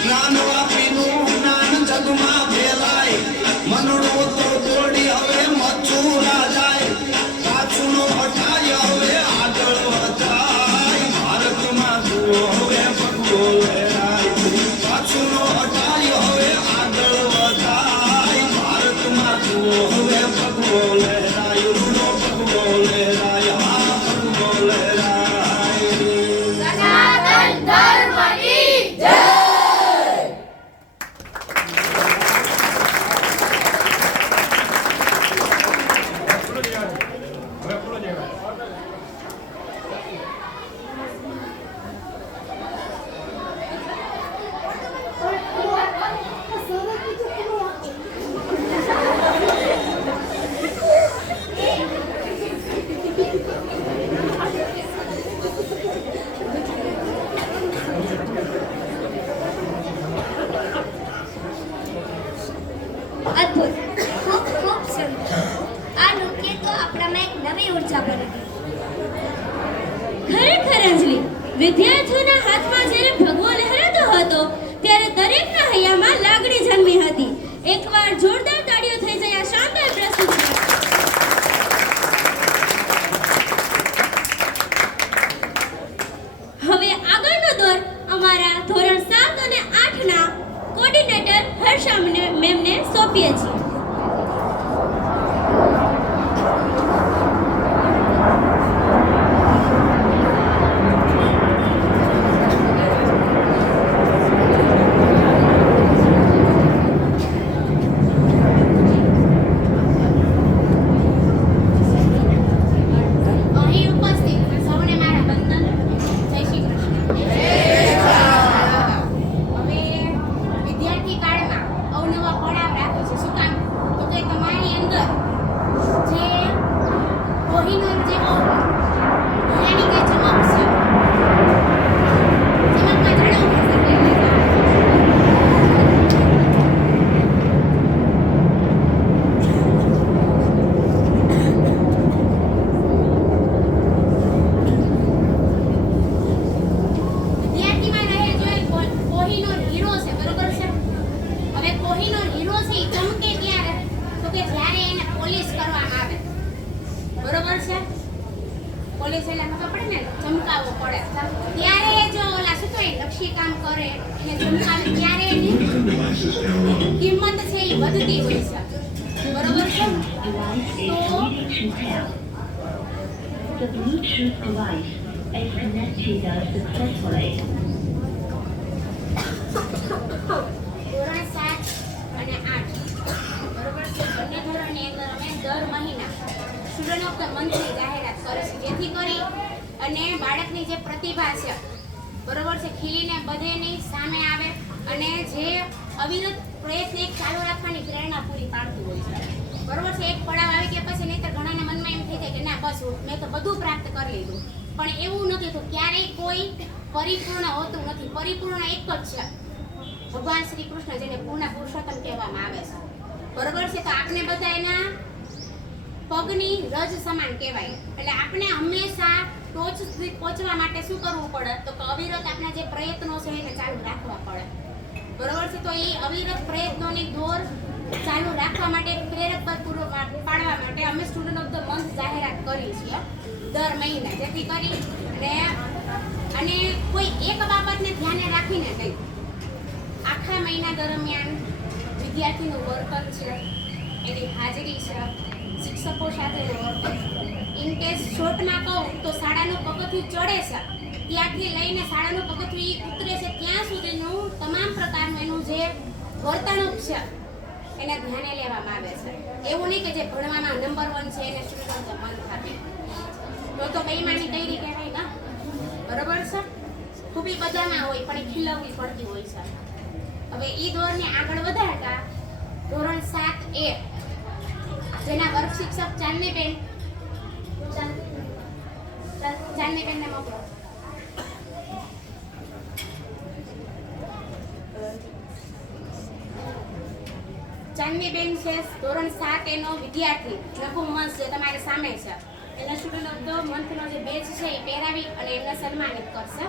જ્ઞાન વાપીનું જ્ઞાન હતો ત્યારે દરેકના હૈયામાં લાગણી જન્મી હતી. એકવાર જોરદાર તાળીઓ થઈ જાય આ શાનદાર પ્રસ્તુતિ માટે. હવે આગળનો દોર અમારા ધોરણ 7 અને 8 ના કોર્ડિનેટર હર્ષા મેમને સોંપીએ છીએ. અહીં ઉપસ્થિત સૌને મારા વંદન. જય શ્રી કૃષ્ણ. હવે વિદ્યાર્થી કાળમાં અવનવા પડાવ રાખે છે. શું કામ? તો કે તમારી અંદર જે કોહિનૂર જેવો હીરાની જે ચમક છે, ચમકમાં જણાવું પડશે. વિદ્યાર્થીમાં રહે જો એ કોહિનૂર હીરો છે, બરોબર છે? હવે કોહિનૂર હીરો છે ઈ ચમકે ક્યારે? તો કે જ્યારે એને પોલિશ કરવામાં આવે, બરોબર છે? પોલિશ એટલે ખબર પડે ને, ચમકાવવો પડે. ત્યારે જો ઓલા શું કહેવાય નકશી કામ કરે એને ચમકાવે ત્યારે એની કિંમત છે એ વધતી હોય છે, બરોબર છે? તો The Bluetooth device is connected successfully. ધોરણ 7 અને 8 બરોબર છે, બંને ધોરણની અંદર અમે દર મહિના સ્ટુડન્ટ ઓફ ધ મંથની જાહેરાત કરીશું, જેથી કરી અને બાળકની જે પ્રતિભા છે, બરોબર છે, ખીલીને બધેની સામે આવે અને જે અવિરત પ્રયત્ન એક ચાલુ રાખવાની પ્રેરણા પૂરી પાડતું હોય છે, બરોબર છે? એક પડાવ આવી ગયા પછી નહીંતર ઘણાના મનમાં એમ થઈ જાય કે ના બસ મેં તો બધું પ્રાપ્ત કરી લીધું, પણ એવું નથી થતું. ક્યારેય કોઈ પરિપૂર્ણ હોતું નથી. પરિપૂર્ણ એક જ છે, ભગવાન શ્રી કૃષ્ણ, જેને પૂર્ણ પુરુષોત્તમ કહેવામાં આવે છે, બરોબર છે? તો આપણે બધા એના પગની રજ સમાન કહેવાય. એટલે આપણે હંમેશા ટોચ સુધી પહોંચવા માટે શું કરવું પડે? તો કે અવિરત આપણા જે પ્રયત્નો છે એને ચાલુ રાખવા પડે, બરોબર છે? તો એ અવિરત પ્રયત્નોની દોર ચાલુ રાખવા માટે પ્રેરક પૂરો પાડવા માટે અમે સ્ટુડન્ટ ઓફ ધ મંથ જાહેરાત કરી છીએ દર મહિને, જેથી કરી અને કોઈ એક બાબતને ધ્યાને રાખીને નહીં, આખા મહિના દરમિયાન વિદ્યાર્થીનું વર્તન છે, એની હાજરી છે, શિક્ષકો સાથેનું વર્તન. ઇન કેસ શોર્ટમાં કહું તો શાળાનું પગથિયું ચડે છે ત્યાંથી લઈને શાળાનું પગથિયું ઉતરે છે ત્યાં સુધીનું તમામ પ્રકારનું એનું જે વર્તણૂક છે એને ધ્યાને લેવામાં આવે છે. એવું નહીં કે જે ભણવામાં નંબર 1 છે એને સ્ટુડન્ટ ઓફ ધ મંથ આપે, તો બેઈમાની તૈયારી કહેવાય ના, બરોબર છે? ખૂબી બધામાં હોય પણ એ ખીલવવી પડતી હોય છે. હવે ઈ દોરને આગળ વધારતા ધોરણ 7A જેના વર્ગ શિક્ષક ચાંદનીબેનને મોકલો. ચાંદનીબેન છે ધોરણ 7A નો વિદ્યાર્થી, નકુમસ જે તમારી સામે છે, એના સ્ટુડન્ટ ઓફ ધ મંથનો જે બેચ છે એ પહેરાવી અને એમને સન્માનિત કરશે.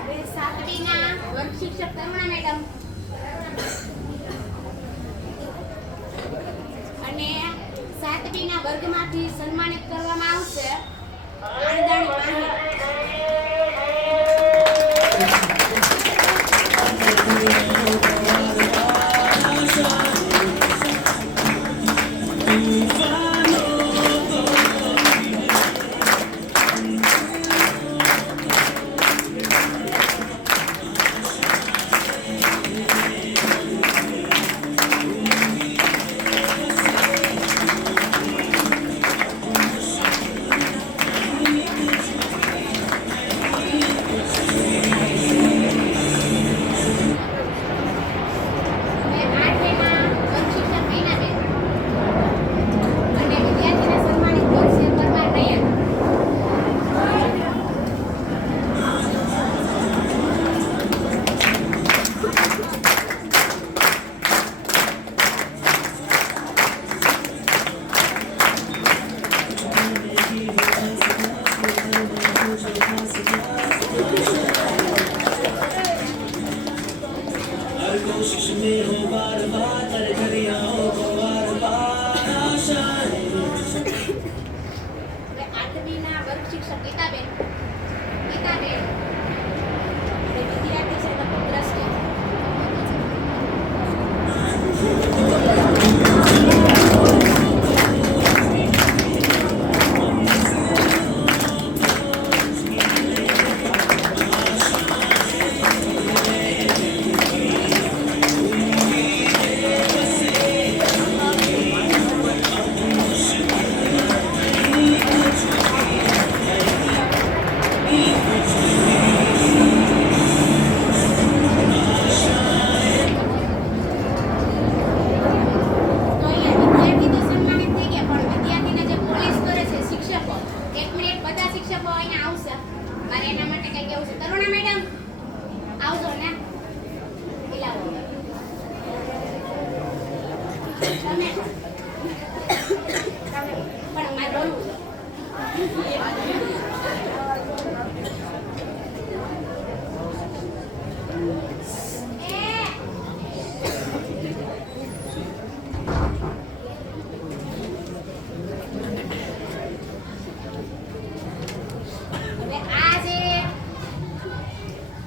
હવે 7બીના વર્ગ શિક્ષક તરુણા મેડમ અને 7બીના વર્ગમાંથી સન્માનિત કરવામાં આવશે આણદાણી માહી.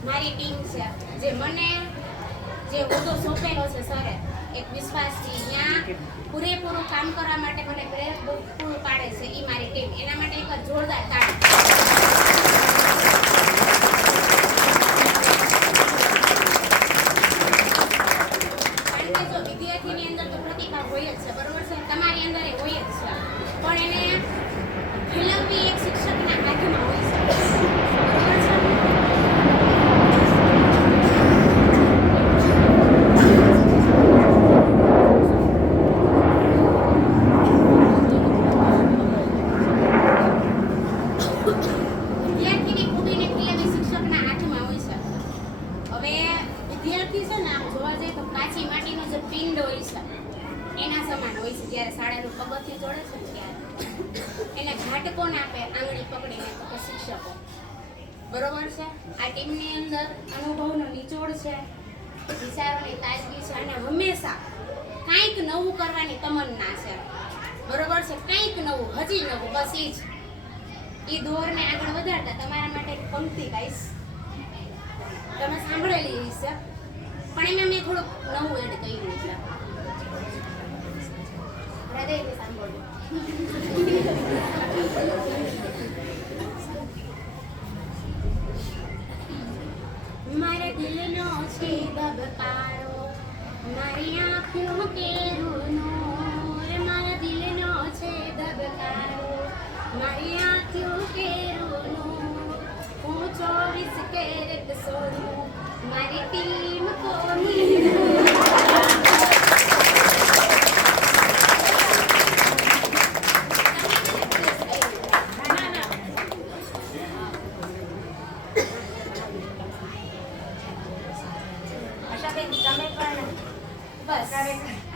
મારી ટીમ છે જે મને જે હોદ્દો સોંપેલો છે સરે એક વિશ્વાસથી ત્યાં પૂરેપૂરું કામ કરવા માટે મને પ્રેરક પૂરું પાડે છે એ મારી ટીમ. એના માટે એક જોરદાર તાળી. કારણ કે જો વિદ્યાર્થીની અંદર તો પ્રતિભા હોય જ છે, બરોબર છે, તમારી અંદર એ હોય જ છે, પણ એને ફેલાવવી એક શિક્ષકના હાથમાં હોય છે, બરોબર છે. વિદ્યાર્થીની ખૂબીને ફેલાવવી શિક્ષકના હાથમાં હોય છે. હવે વિદ્યાર્થી છે ને આમ જોવા જઈએ તો કાચી માટીનો જે પિંડ હોય છે એના સમાન હોય છે. જ્યારે શાળાનું પગથિયું ચડે છે ને ત્યારે એને ઘાટ કોણ આપે આંગળી પકડીને? તો કે શિક્ષકો, બરોબર છે. આ ટીમની અંદર અનુભવનો નિચોડ છે, વિચારોની તાજગી છે અને હંમેશા કંઈક નવું કરવાની તમન્ના છે, બરોબર છે. કંઈક નવું, હજી નવું, બસ એ જ. એ દોરને આગળ વધારતા તમારા માટે એક પંક્તિ ગાઈશ, તમે સાંભળેલી હશે પણ એમાં મેં થોડુંક નવું એડ કર્યું એટલે હૃદયથી સાંભળજો. મારા દિલનો છે ધબકારો, મારી આંખો કેરું નૂર, મારા દિલનો છે ધબકારો, મારી આંખો કેરું નૂર, હું 24 કેરેટ સોનું, મારી ટીમ કોની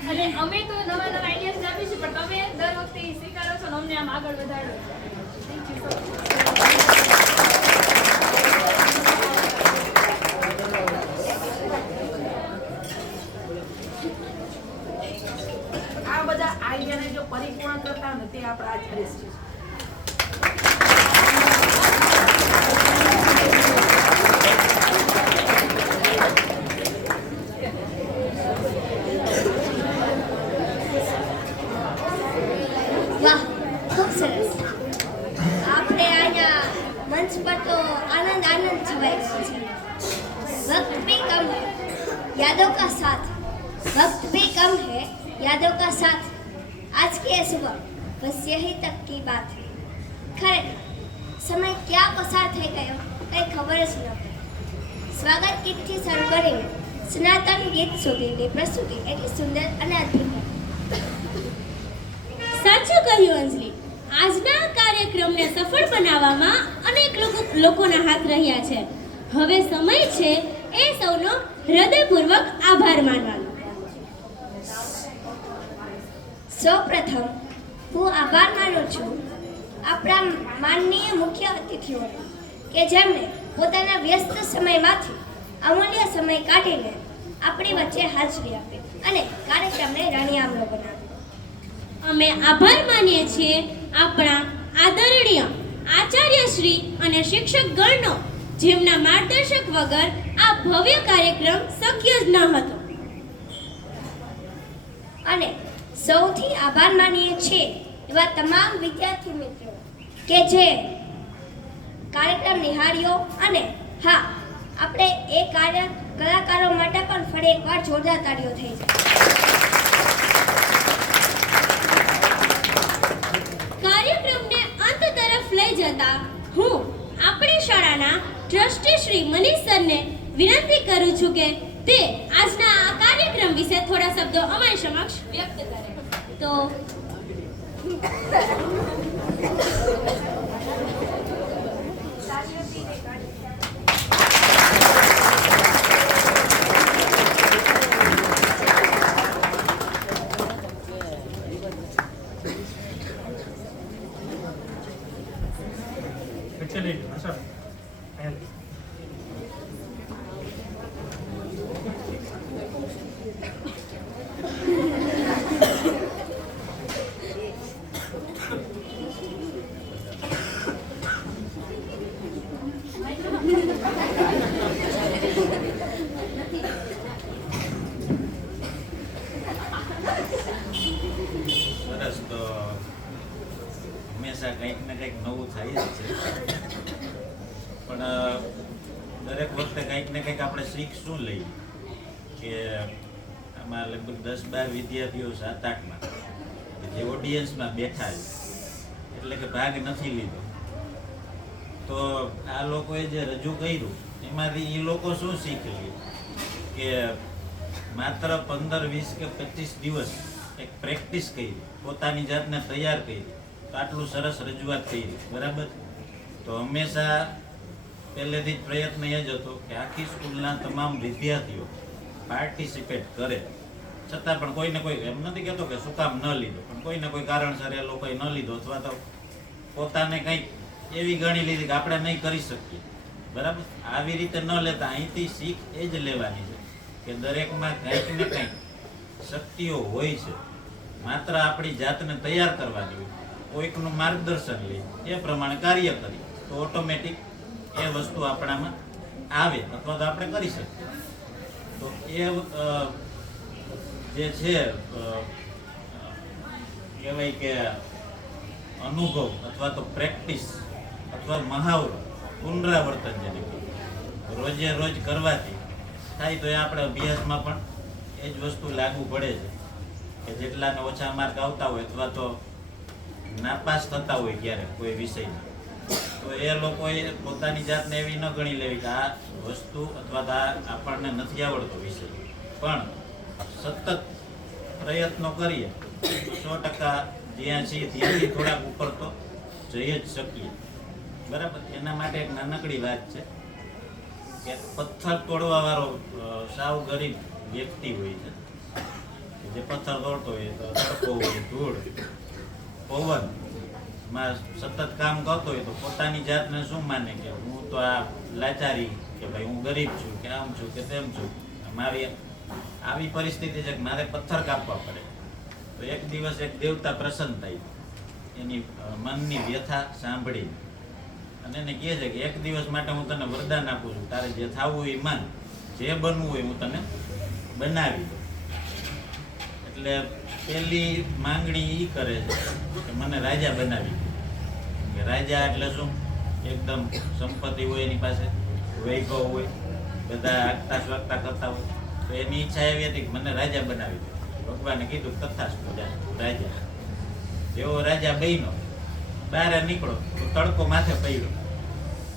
અને અમે તો નવા નવા આઈડિયાઝ આપીશું પણ તમે દર વખતે ઈ સ્વીકારો છો ને અમને આમ આગળ વધારો છો. Thank you so much. આ બધા આઈડિયાને જો પરિપૂર્ણ કરતા ને તે આપણા આ હરીશ છે. વાહ, ખૂબ સરસ. આપણે અહીંયા મંચ પર તો આનંદ છવાઈ ગયો છે. वक्त भी कम है यादों का साथ, वक्त भी कम है यादों का साथ, आज की ये सुबह बस यही तक की बात है. खरेखर સમય ક્યાં પસાર થઈ ગયો કંઈ ખબર જ ન પડી. સ્વાગત ગીતથી શરૂ કરીને સનાતન ગીત સુધીની પ્રસ્તુતિ એટલી સુંદર અને અદ્ભુત. સાચું કહ્યું અંજલિ. આજના કાર્યક્રમને સફળ બનાવવામાં અનેક લોકોના હાથ રહ્યા છે. હવે સમય છે એ સૌનો હૃદયપૂર્વક આભાર માનવાનો. સૌપ્રથમ હું આભાર માનું છું આપણા માનનીય મુખ્ય અતિથિઓનો કે જેમણે પોતાના વ્યસ્ત સમયમાંથી અમૂલ્ય સમય કાઢીને આપણી વચ્ચે હાજરી આપી અને કાર્યક્રમને રણિયામણો બનાવ્યો. અમે આભાર માનીએ છીએ આપણા આદરણીય આચાર્યશ્રી અને શિક્ષકગણનો, જેમના માર્ગદર્શક વગર આ ભવ્ય કાર્યક્રમ શક્ય જ ન હતો. અને સૌથી આભાર માનીએ છીએ એવા તમામ વિદ્યાર્થી મિત્રો કે જે કાર્યક્રમ નિહાળ્યો. અને હા, આપણે એ કલાકારો માટે પણ ફરી એકવાર જોરદાર તાળીઓ થઈ જાય. કાર્યક્રમને અંત તરફ લઈ જતા હું આપણી શાળાના ટ્રસ્ટી શ્રી મનીષ સરને વિનંતી કરું છું કે તે આજના આ કાર્યક્રમ વિશે થોડા શબ્દો અમારી સમક્ષ વ્યક્ત કરે. તો શીખ શું લઈ કે આમાં લગભગ 10-12 વિદ્યાર્થીઓ 7-8માં જે ઓડિયન્સમાં બેઠા છે એટલે કે ભાગ નથી લીધો, તો આ લોકોએ જે રજૂ કર્યું એમાંથી એ લોકો શું શીખ લે કે માત્ર 15, 20 કે 25 દિવસ એક પ્રેક્ટિસ કરી, પોતાની જાતને તૈયાર કરી, તો આટલું સરસ રજૂઆત કરી, બરાબર. તો હંમેશા પહેલેથી જ પ્રયત્ન એ જ હતો કે આખી સ્કૂલના તમામ વિદ્યાર્થીઓ પાર્ટિસિપેટ કરે, છતાં પણ કોઈને કોઈ, એમ નથી કહેતો કે શું કામ ન લીધો, પણ કોઈને કોઈ કારણસર એ લોકોએ ન લીધો અથવા તો પોતાને કંઈક એવી ગણી લીધી કે આપણે નહીં કરી શકીએ, બરાબર. આવી રીતે ન લેતા અહીંથી શીખ એ જ લેવાની છે કે દરેકમાં કંઈક ને કંઈક શક્તિઓ હોય છે, માત્ર આપણી જાતને તૈયાર કરવાની હોય, કોઈકનું માર્ગદર્શન લઈ એ પ્રમાણે કાર્ય કરી તો ઓટોમેટિક એ વસ્તુ આપણામાં આવે અથવા તો આપણે કરી શકીએ. તો એ જે છે કહેવાય કે અનુભવ અથવા તો પ્રેક્ટિસ અથવા મહાવરો, પુનરાવર્તન જેને કહેવાય, રોજે રોજ કરવાથી થાય તો એ આપણે અભ્યાસમાં પણ એ જ વસ્તુ લાગુ પડે છે કે જેટલાને ઓછા માર્ક આવતા હોય અથવા તો નાપાસ થતા હોય ક્યારેક કોઈ વિષયમાં, તો એ લોકોએ પોતાની જાતને એવી ન ગણી લેવી કે આ વસ્તુ અથવા તો આ આપણને નથી આવડતો વિષય, પણ સતત પ્રયત્નો કરીએ 100% જ્યાં છીએ ત્યાંથી થોડાક ઉપર તો જઈ જ શકીએ, બરાબર. એના માટે એક નાનકડી વાત છે કે પથ્થર તોડવા વાળો સાવ ગરીબ વ્યક્તિ હોય છે, જે પથ્થર તોડતો હોય તો તડકો હોય, ધૂળ, પવન માં સતત કામ કરતો હોય તો પોતાની જાતને શું માને કે હું તો આ લાચારી કે ભાઈ હું ગરીબ છું કે આમ છું કે તેમ છું, મારી આવી પરિસ્થિતિ છે કે મારે પથ્થર કાપવા પડે. તો એક દિવસ એક દેવતા પ્રસન્ન થાય એની મનની વ્યથા સાંભળી અને એને કહે છે કે એક દિવસ માટે હું તને વરદાન આપું છું, તારે જે થવું હોય એ માન, જે બનવું હોય હું તને બનાવી દઉં. એટલે પહેલી માંગણી એ કરે છે કે મને રાજા બનાવી દે, કે રાજા એટલે શું, એકદમ સંપત્તિ હોય એની પાસે, વૈભવ હોય, બધા આગતા સ્વાગતા કરતા હોય, તો એની ઈચ્છા એવી હતી કે મને રાજા બનાવી દે. ભગવાને કીધું તથાસ્તુ રાજા. જેવો રાજા બન્યો, બહાર નીકળો તો તડકો માથે પડ્યો,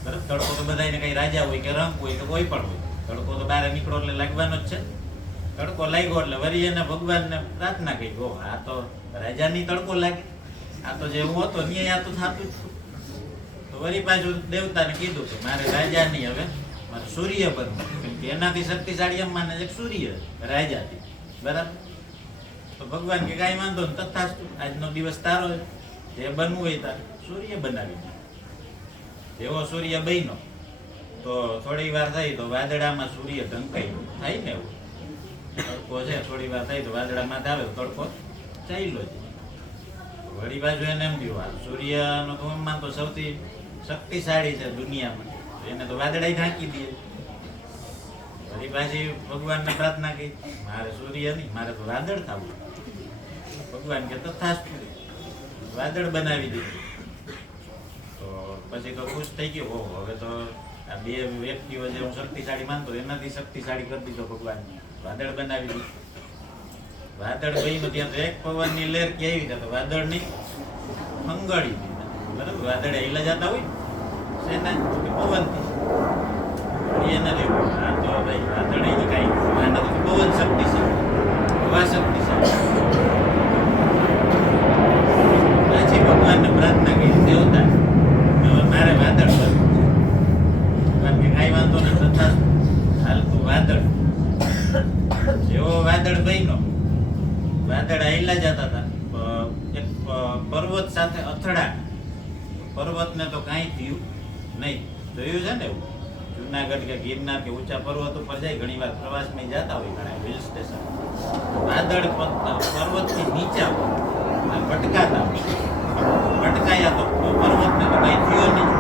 બરાબર. તડકો તો બધાને કઈ રાજા હોય કે રંગ હોય કે કોઈ પણ હોય, તડકો તો બહાર નીકળો એટલે લાગવાનો જ છે. તડકો લાગ્યો એટલે વળી એને ભગવાનને પ્રાર્થના કરી, ઓ આ તો રાજાની તડકો લાગે, આ તો જે હું હતો ન્યાય આ તો થતું જ. તો વળી પાછું દેવતાને કીધું કે મારે રાજા નહીં, હવે મારે સૂર્ય બનવું, કેમ કે એનાથી શક્તિશાળી એમ માને છે સૂર્ય રાજાથી, બરાબર. તો ભગવાન કે કાંઈ વાંધો ને, તથાસ્તુ, આજનો દિવસ તારો, જે બનવું હોય તારે સૂર્ય બનાવી દે. જેવો સૂર્ય બન્યો તો થોડી વાર થઈ તો વાદળામાં સૂર્ય ઢંકાઈ થાય ને, એવું તડકો છે થોડી વાર થઈ તો વાદળામાં આવે તો તડકો ચાલ્યો જ. વળી બાજુ એને એમ થયું આ સૂર્યનો તો એમ માનતો સૌથી શક્તિશાળી છે દુનિયામાં, એને તો વાદળાય ઢાંકી દે. વળી પાછી ભગવાનને પ્રાર્થના કરી, મારે સૂર્ય નહીં, મારે તો વાદળ થવું. ભગવાન કે તથાસ્તુ, વાદળ બનાવી દીધું. તો પછી તો ખુશ થઈ ગયો, ઓહો હવે તો આ બે વ્યક્તિઓ જે હું શક્તિશાળી માનતો એનાથી શક્તિશાળી કરી દીધો ભગવાન, વાદળ બનાવી દીધું. વાદળ બન્યું ત્યાં તો એક પવનની લહેર કેવી તો વાદળની ફંગાળી દીધા, બરાબર. વાદળ હિલા જતા હોય શેના કે પવનથી, એને લેવું આ તો ભાઈ વાદળ અહીં કાંઈ આના તો પવન શક્તિશાળી, હવા શક્તિશાળી. પછી ભગવાનને પ્રાર્થના કરી દેવતા, મારે વાદળ બનવું, કારણ કે કાંઈ વાંધો ને તથા હાલ તું વાદળ. જેવો વાદળ બન્યો, વાદળ આયલા જતા હતા, એક પર્વત સાથે અથડાણ, પર્વતને તો કાંઈ થયું નહીં. જોયું છે ને એવું, જુનાગઢ કે ગિરનાર કે ઊંચા પર્વત ઉપર જાય, ઘણી વાર પ્રવાસમાં જતા હોય ઘણા હિલ સ્ટેશન, વાદળ પર્વતથી નીચા ભટકાતા, ભટકાયા તો પર્વતને તો કઈ થયો નહીં.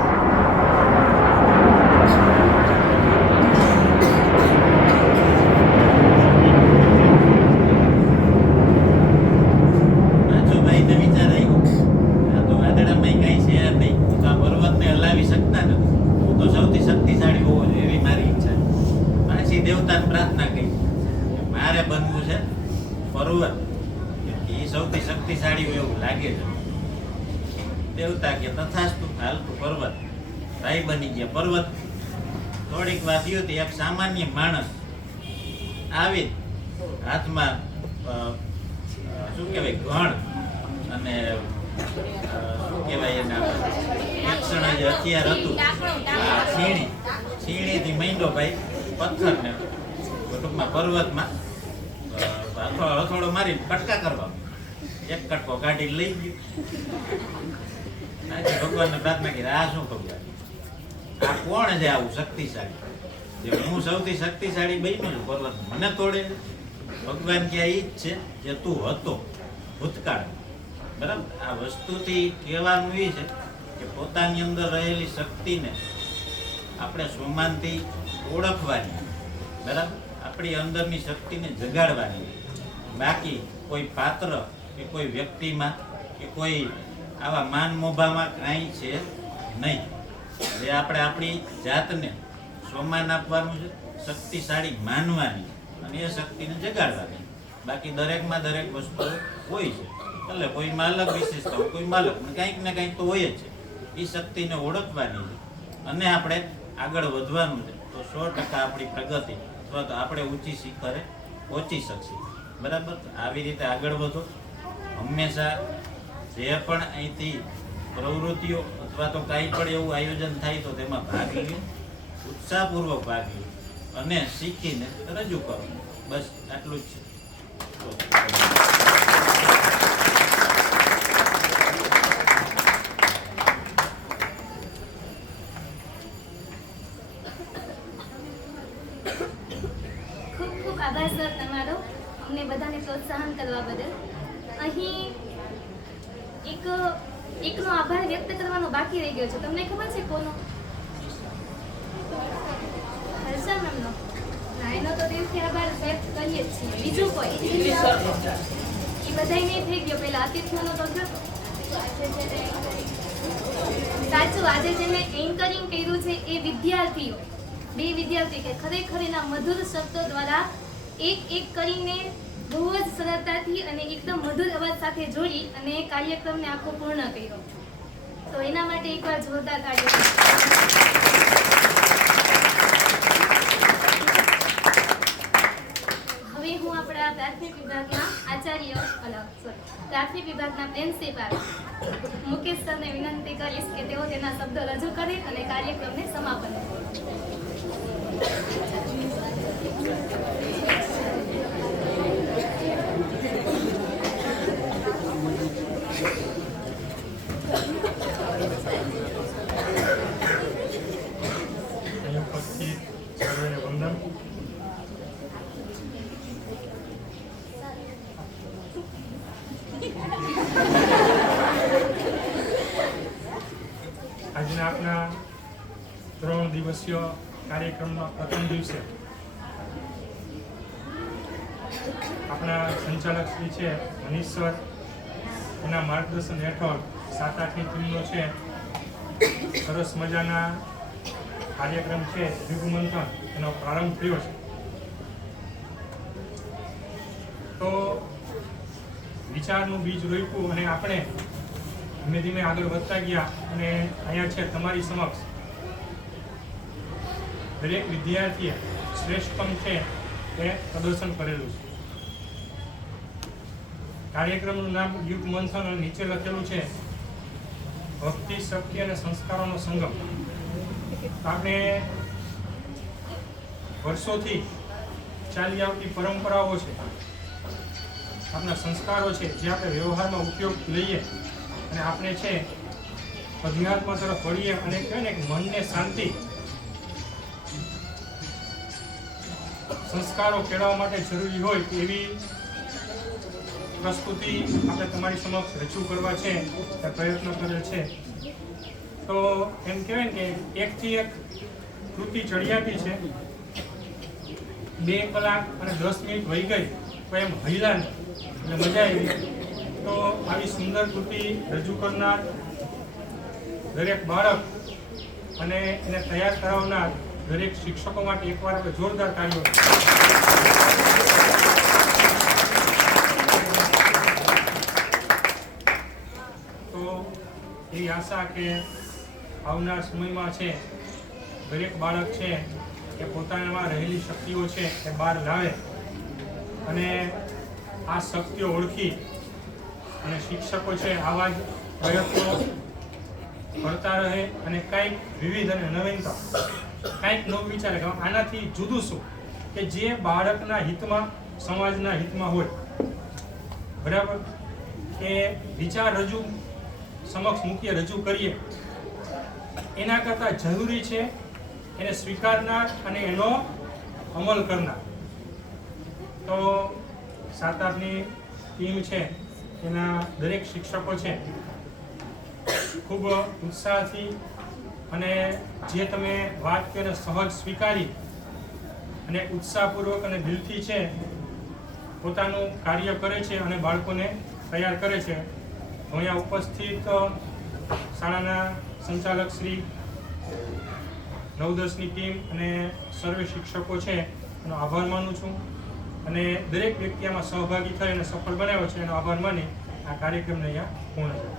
ભાઈને વિચાર આવ્યો આ તો વાદળામાં કઈ છે નહીં, હું તો આ પર્વતને હલાવી શકતા નથી, હું તો સૌથી શક્તિશાળી હોવો જોઈએ એવી મારી ઈચ્છા. પાછી દેવતાને પ્રાર્થના કરી મારે બનવું છે પર્વત, એ સૌથી શક્તિશાળી હોય એવું લાગે છે. દેવતા કે તથાસ્તુ, હાલતું પર્વત. ભાઈ બની ગયા પર્વત. થોડીક વાર થયું તો એક સામાન્ય માણસ આવી હાથમાં શું કહેવાય ઘણ અને શું કહેવાય એના યક્ષણા જે હથિયાર હતું છીણીથી માંડ્યો ભાઈ પથ્થરને ટૂંકમાં પર્વતમાં હથોડો મારી કટકા કરવા. એક કટકો કાઢી લઈ ગયો. ભગવાનને પ્રાર્થના કરી આ શું ભગવાન, આ કોણ છે આવું શક્તિશાળી, જે હું સૌથી શક્તિશાળી બન્યો છું પર્વત મને તોડે. ભગવાન કે ઈ જ છે જે તું હતો ભૂતકાળ. બરાબર, આ વસ્તુથી કહેવાનું એ છે કે પોતાની અંદર રહેલી શક્તિને આપણે સ્વમાનથી ઓળખવાની, બરાબર, આપણી અંદરની શક્તિને જગાડવાની. બાકી કોઈ પાત્ર કે કોઈ વ્યક્તિમાં કે કોઈ આવા માન મોભામાં કાંઈ છે નહીં. એટલે આપણે આપણી જાતને સ્વમાન આપવાનું છે, શક્તિશાળી માનવાની અને એ શક્તિને જગાડવાની. બાકી દરેકમાં દરેક વસ્તુ હોય છે, એટલે કોઈમાં અલગ વિશેષતા હોય, કોઈમાં અલગ, કંઈક ને કંઈક તો હોય જ છે. એ શક્તિને ઓળખવાની છે અને આપણે આગળ વધવાનું છે. તો 100% આપણી પ્રગતિ અથવા તો આપણે ઊંચી શિખરે પહોંચી શકીએ. બરાબર, આવી રીતે આગળ વધો. હંમેશા જે પણ અહીંથી પ્રવૃત્તિઓ અથવા તો કાંઈ પણ એવું આયોજન થાય તો તેમાં ભાગ લો, ઉત્સાહપૂર્વક ભાગ લો અને શીખીને રજૂ કરો. બસ આટલું જ છે. ખૂબ ખૂબ આભાર સર તમારો અમને બધાને પ્રોત્સાહન કરવા બદલ. અહીં એકનો આભાર વ્યક્ત કરવાનો બાકી રહી ગયો છે. તમને ખબર છે કોનો? હર્ષા મેમનો. ના, એનો તો દિલથી આભાર વ્યક્ત કરીએ જ છીએ. બીજું કોઈ? એ બધાય નહીં થઈ ગયો. પહેલા અતિથિઓનો તો ગયો. સાચું, આજે જેને એન્કરિંગ કર્યું છે એ વિદ્યાર્થીઓ, 2 વિદ્યાર્થી કે ખરેખર એના મધુર શબ્દો દ્વારા એક કરીને બહુ જ સરળતાથી અને એકદમ મધુર અવાજ સાથે જોડી અને કાર્યક્રમને આખો પૂર્ણ કર્યો. તો એના માટે એકવાર જોરદાર તાળીઓ. હવે હું આપણા પ્રાથમિક વિભાગના પ્રાથમિક વિભાગના પ્રિન્સિપાલ મુકેશ સરને વિનંતી કરીશ કે તેઓ તેના શબ્દો રજૂ કરે અને કાર્યક્રમને સમાપન કરે. આજના આપણા 3 દિવસીય કાર્યક્રમના પ્રથમ દિવસે આપણા સંચાલક શ્રી છે મનીષ સર, એના માર્ગદર્શન હેઠળ 7-8ની ટીમનો છે સરસ મજાના કાર્યક્રમ છે ભૃગુમંથન, એનો પ્રારંભ થયો છે. તો વિચારનું બીજ રોપ્યું અને આપણે ધીમે ધીમે આગળ વધતા ગયા અને અહીંયા છે તમારી સમક્ષ દરેક વિદ્યાર્થીએ શ્રેષ્ઠતમ છે એ પ્રદર્શન કરેલું છે. કાર્યક્રમનું નામ યુગ મંથન અને નીચે લખેલું છે ભક્તિ, શક્તિ અને સંસ્કારોનો સંગમ. આપણે વર્ષોથી ચાલી આવતી પરંપરાઓ છે, આપણા સંસ્કારો છે, જે આપણે વ્યવહારમાં ઉપયોગ લઈએ અને આપણે છે અધ્યાત્મ તરફ વળીએ અને કહેવાય ને કે મનને શાંતિ, સંસ્કારો કેળવવા માટે જરૂરી હોય એવી પ્રસ્તુતિ આપણે તમારી સમક્ષ રજૂ કરવા છે એ પ્રયત્ન કરેલ છે. તો એમ કહેવાય ને કે એકથી એક કૃતિ ચડિયાતી છે. 2 કલાક અને 10 મિનિટ વહી ગઈ તો એમ હૈલા ને એટલે મજા આવી. તો આવી સુંદર કૃતિ રજૂ કરનાર દરેક બાળક અને એને તૈયાર કરાવનાર દરેક શિક્ષકો માટે એકવાર આપણે જોરદાર તાળીઓ. તો એ આશા કે આવનાર સમયમાં છે દરેક બાળક છે એ પોતાનામાં રહેલી શક્તિઓ છે એ બહાર લાવે અને આ શક્તિઓ ઓળખી અને શિક્ષકો છે આવા જ પ્રયત્નો કરતા રહે અને કંઈક વિવિધ અને નવીનતા, કંઈક નવું વિચારે કે આનાથી જુદું શું કે જે બાળકના હિતમાં, સમાજના હિતમાં હોય. બરાબર, કે વિચાર રજૂ સમક્ષ મૂકીએ, રજૂ કરીએ, એના કરતાં જરૂરી છે એને સ્વીકારનાર અને એનો અમલ કરનાર. તો 7-8ની ટીમ છે એના દરેક શિક્ષકો છે ખૂબ ઉત્સાહથી અને જે તમે વાત કરીને સહજ સ્વીકારી અને ઉત્સાહપૂર્વક અને દિલથી છે પોતાનું કાર્ય કરે છે અને બાળકોને તૈયાર કરે છે. હું અહીંયા ઉપસ્થિત શાળાના સંચાલક શ્રી, 9-10ની ટીમ અને સર્વે શિક્ષકો છે એનો આભાર માનું છું અને દરેક વ્યક્તિ આમાં સહભાગી થઈ અને સફળ બનાવ્યો છે એનો આભાર માની આ કાર્યક્રમને અહીંયા પૂર્ણ કર્યો.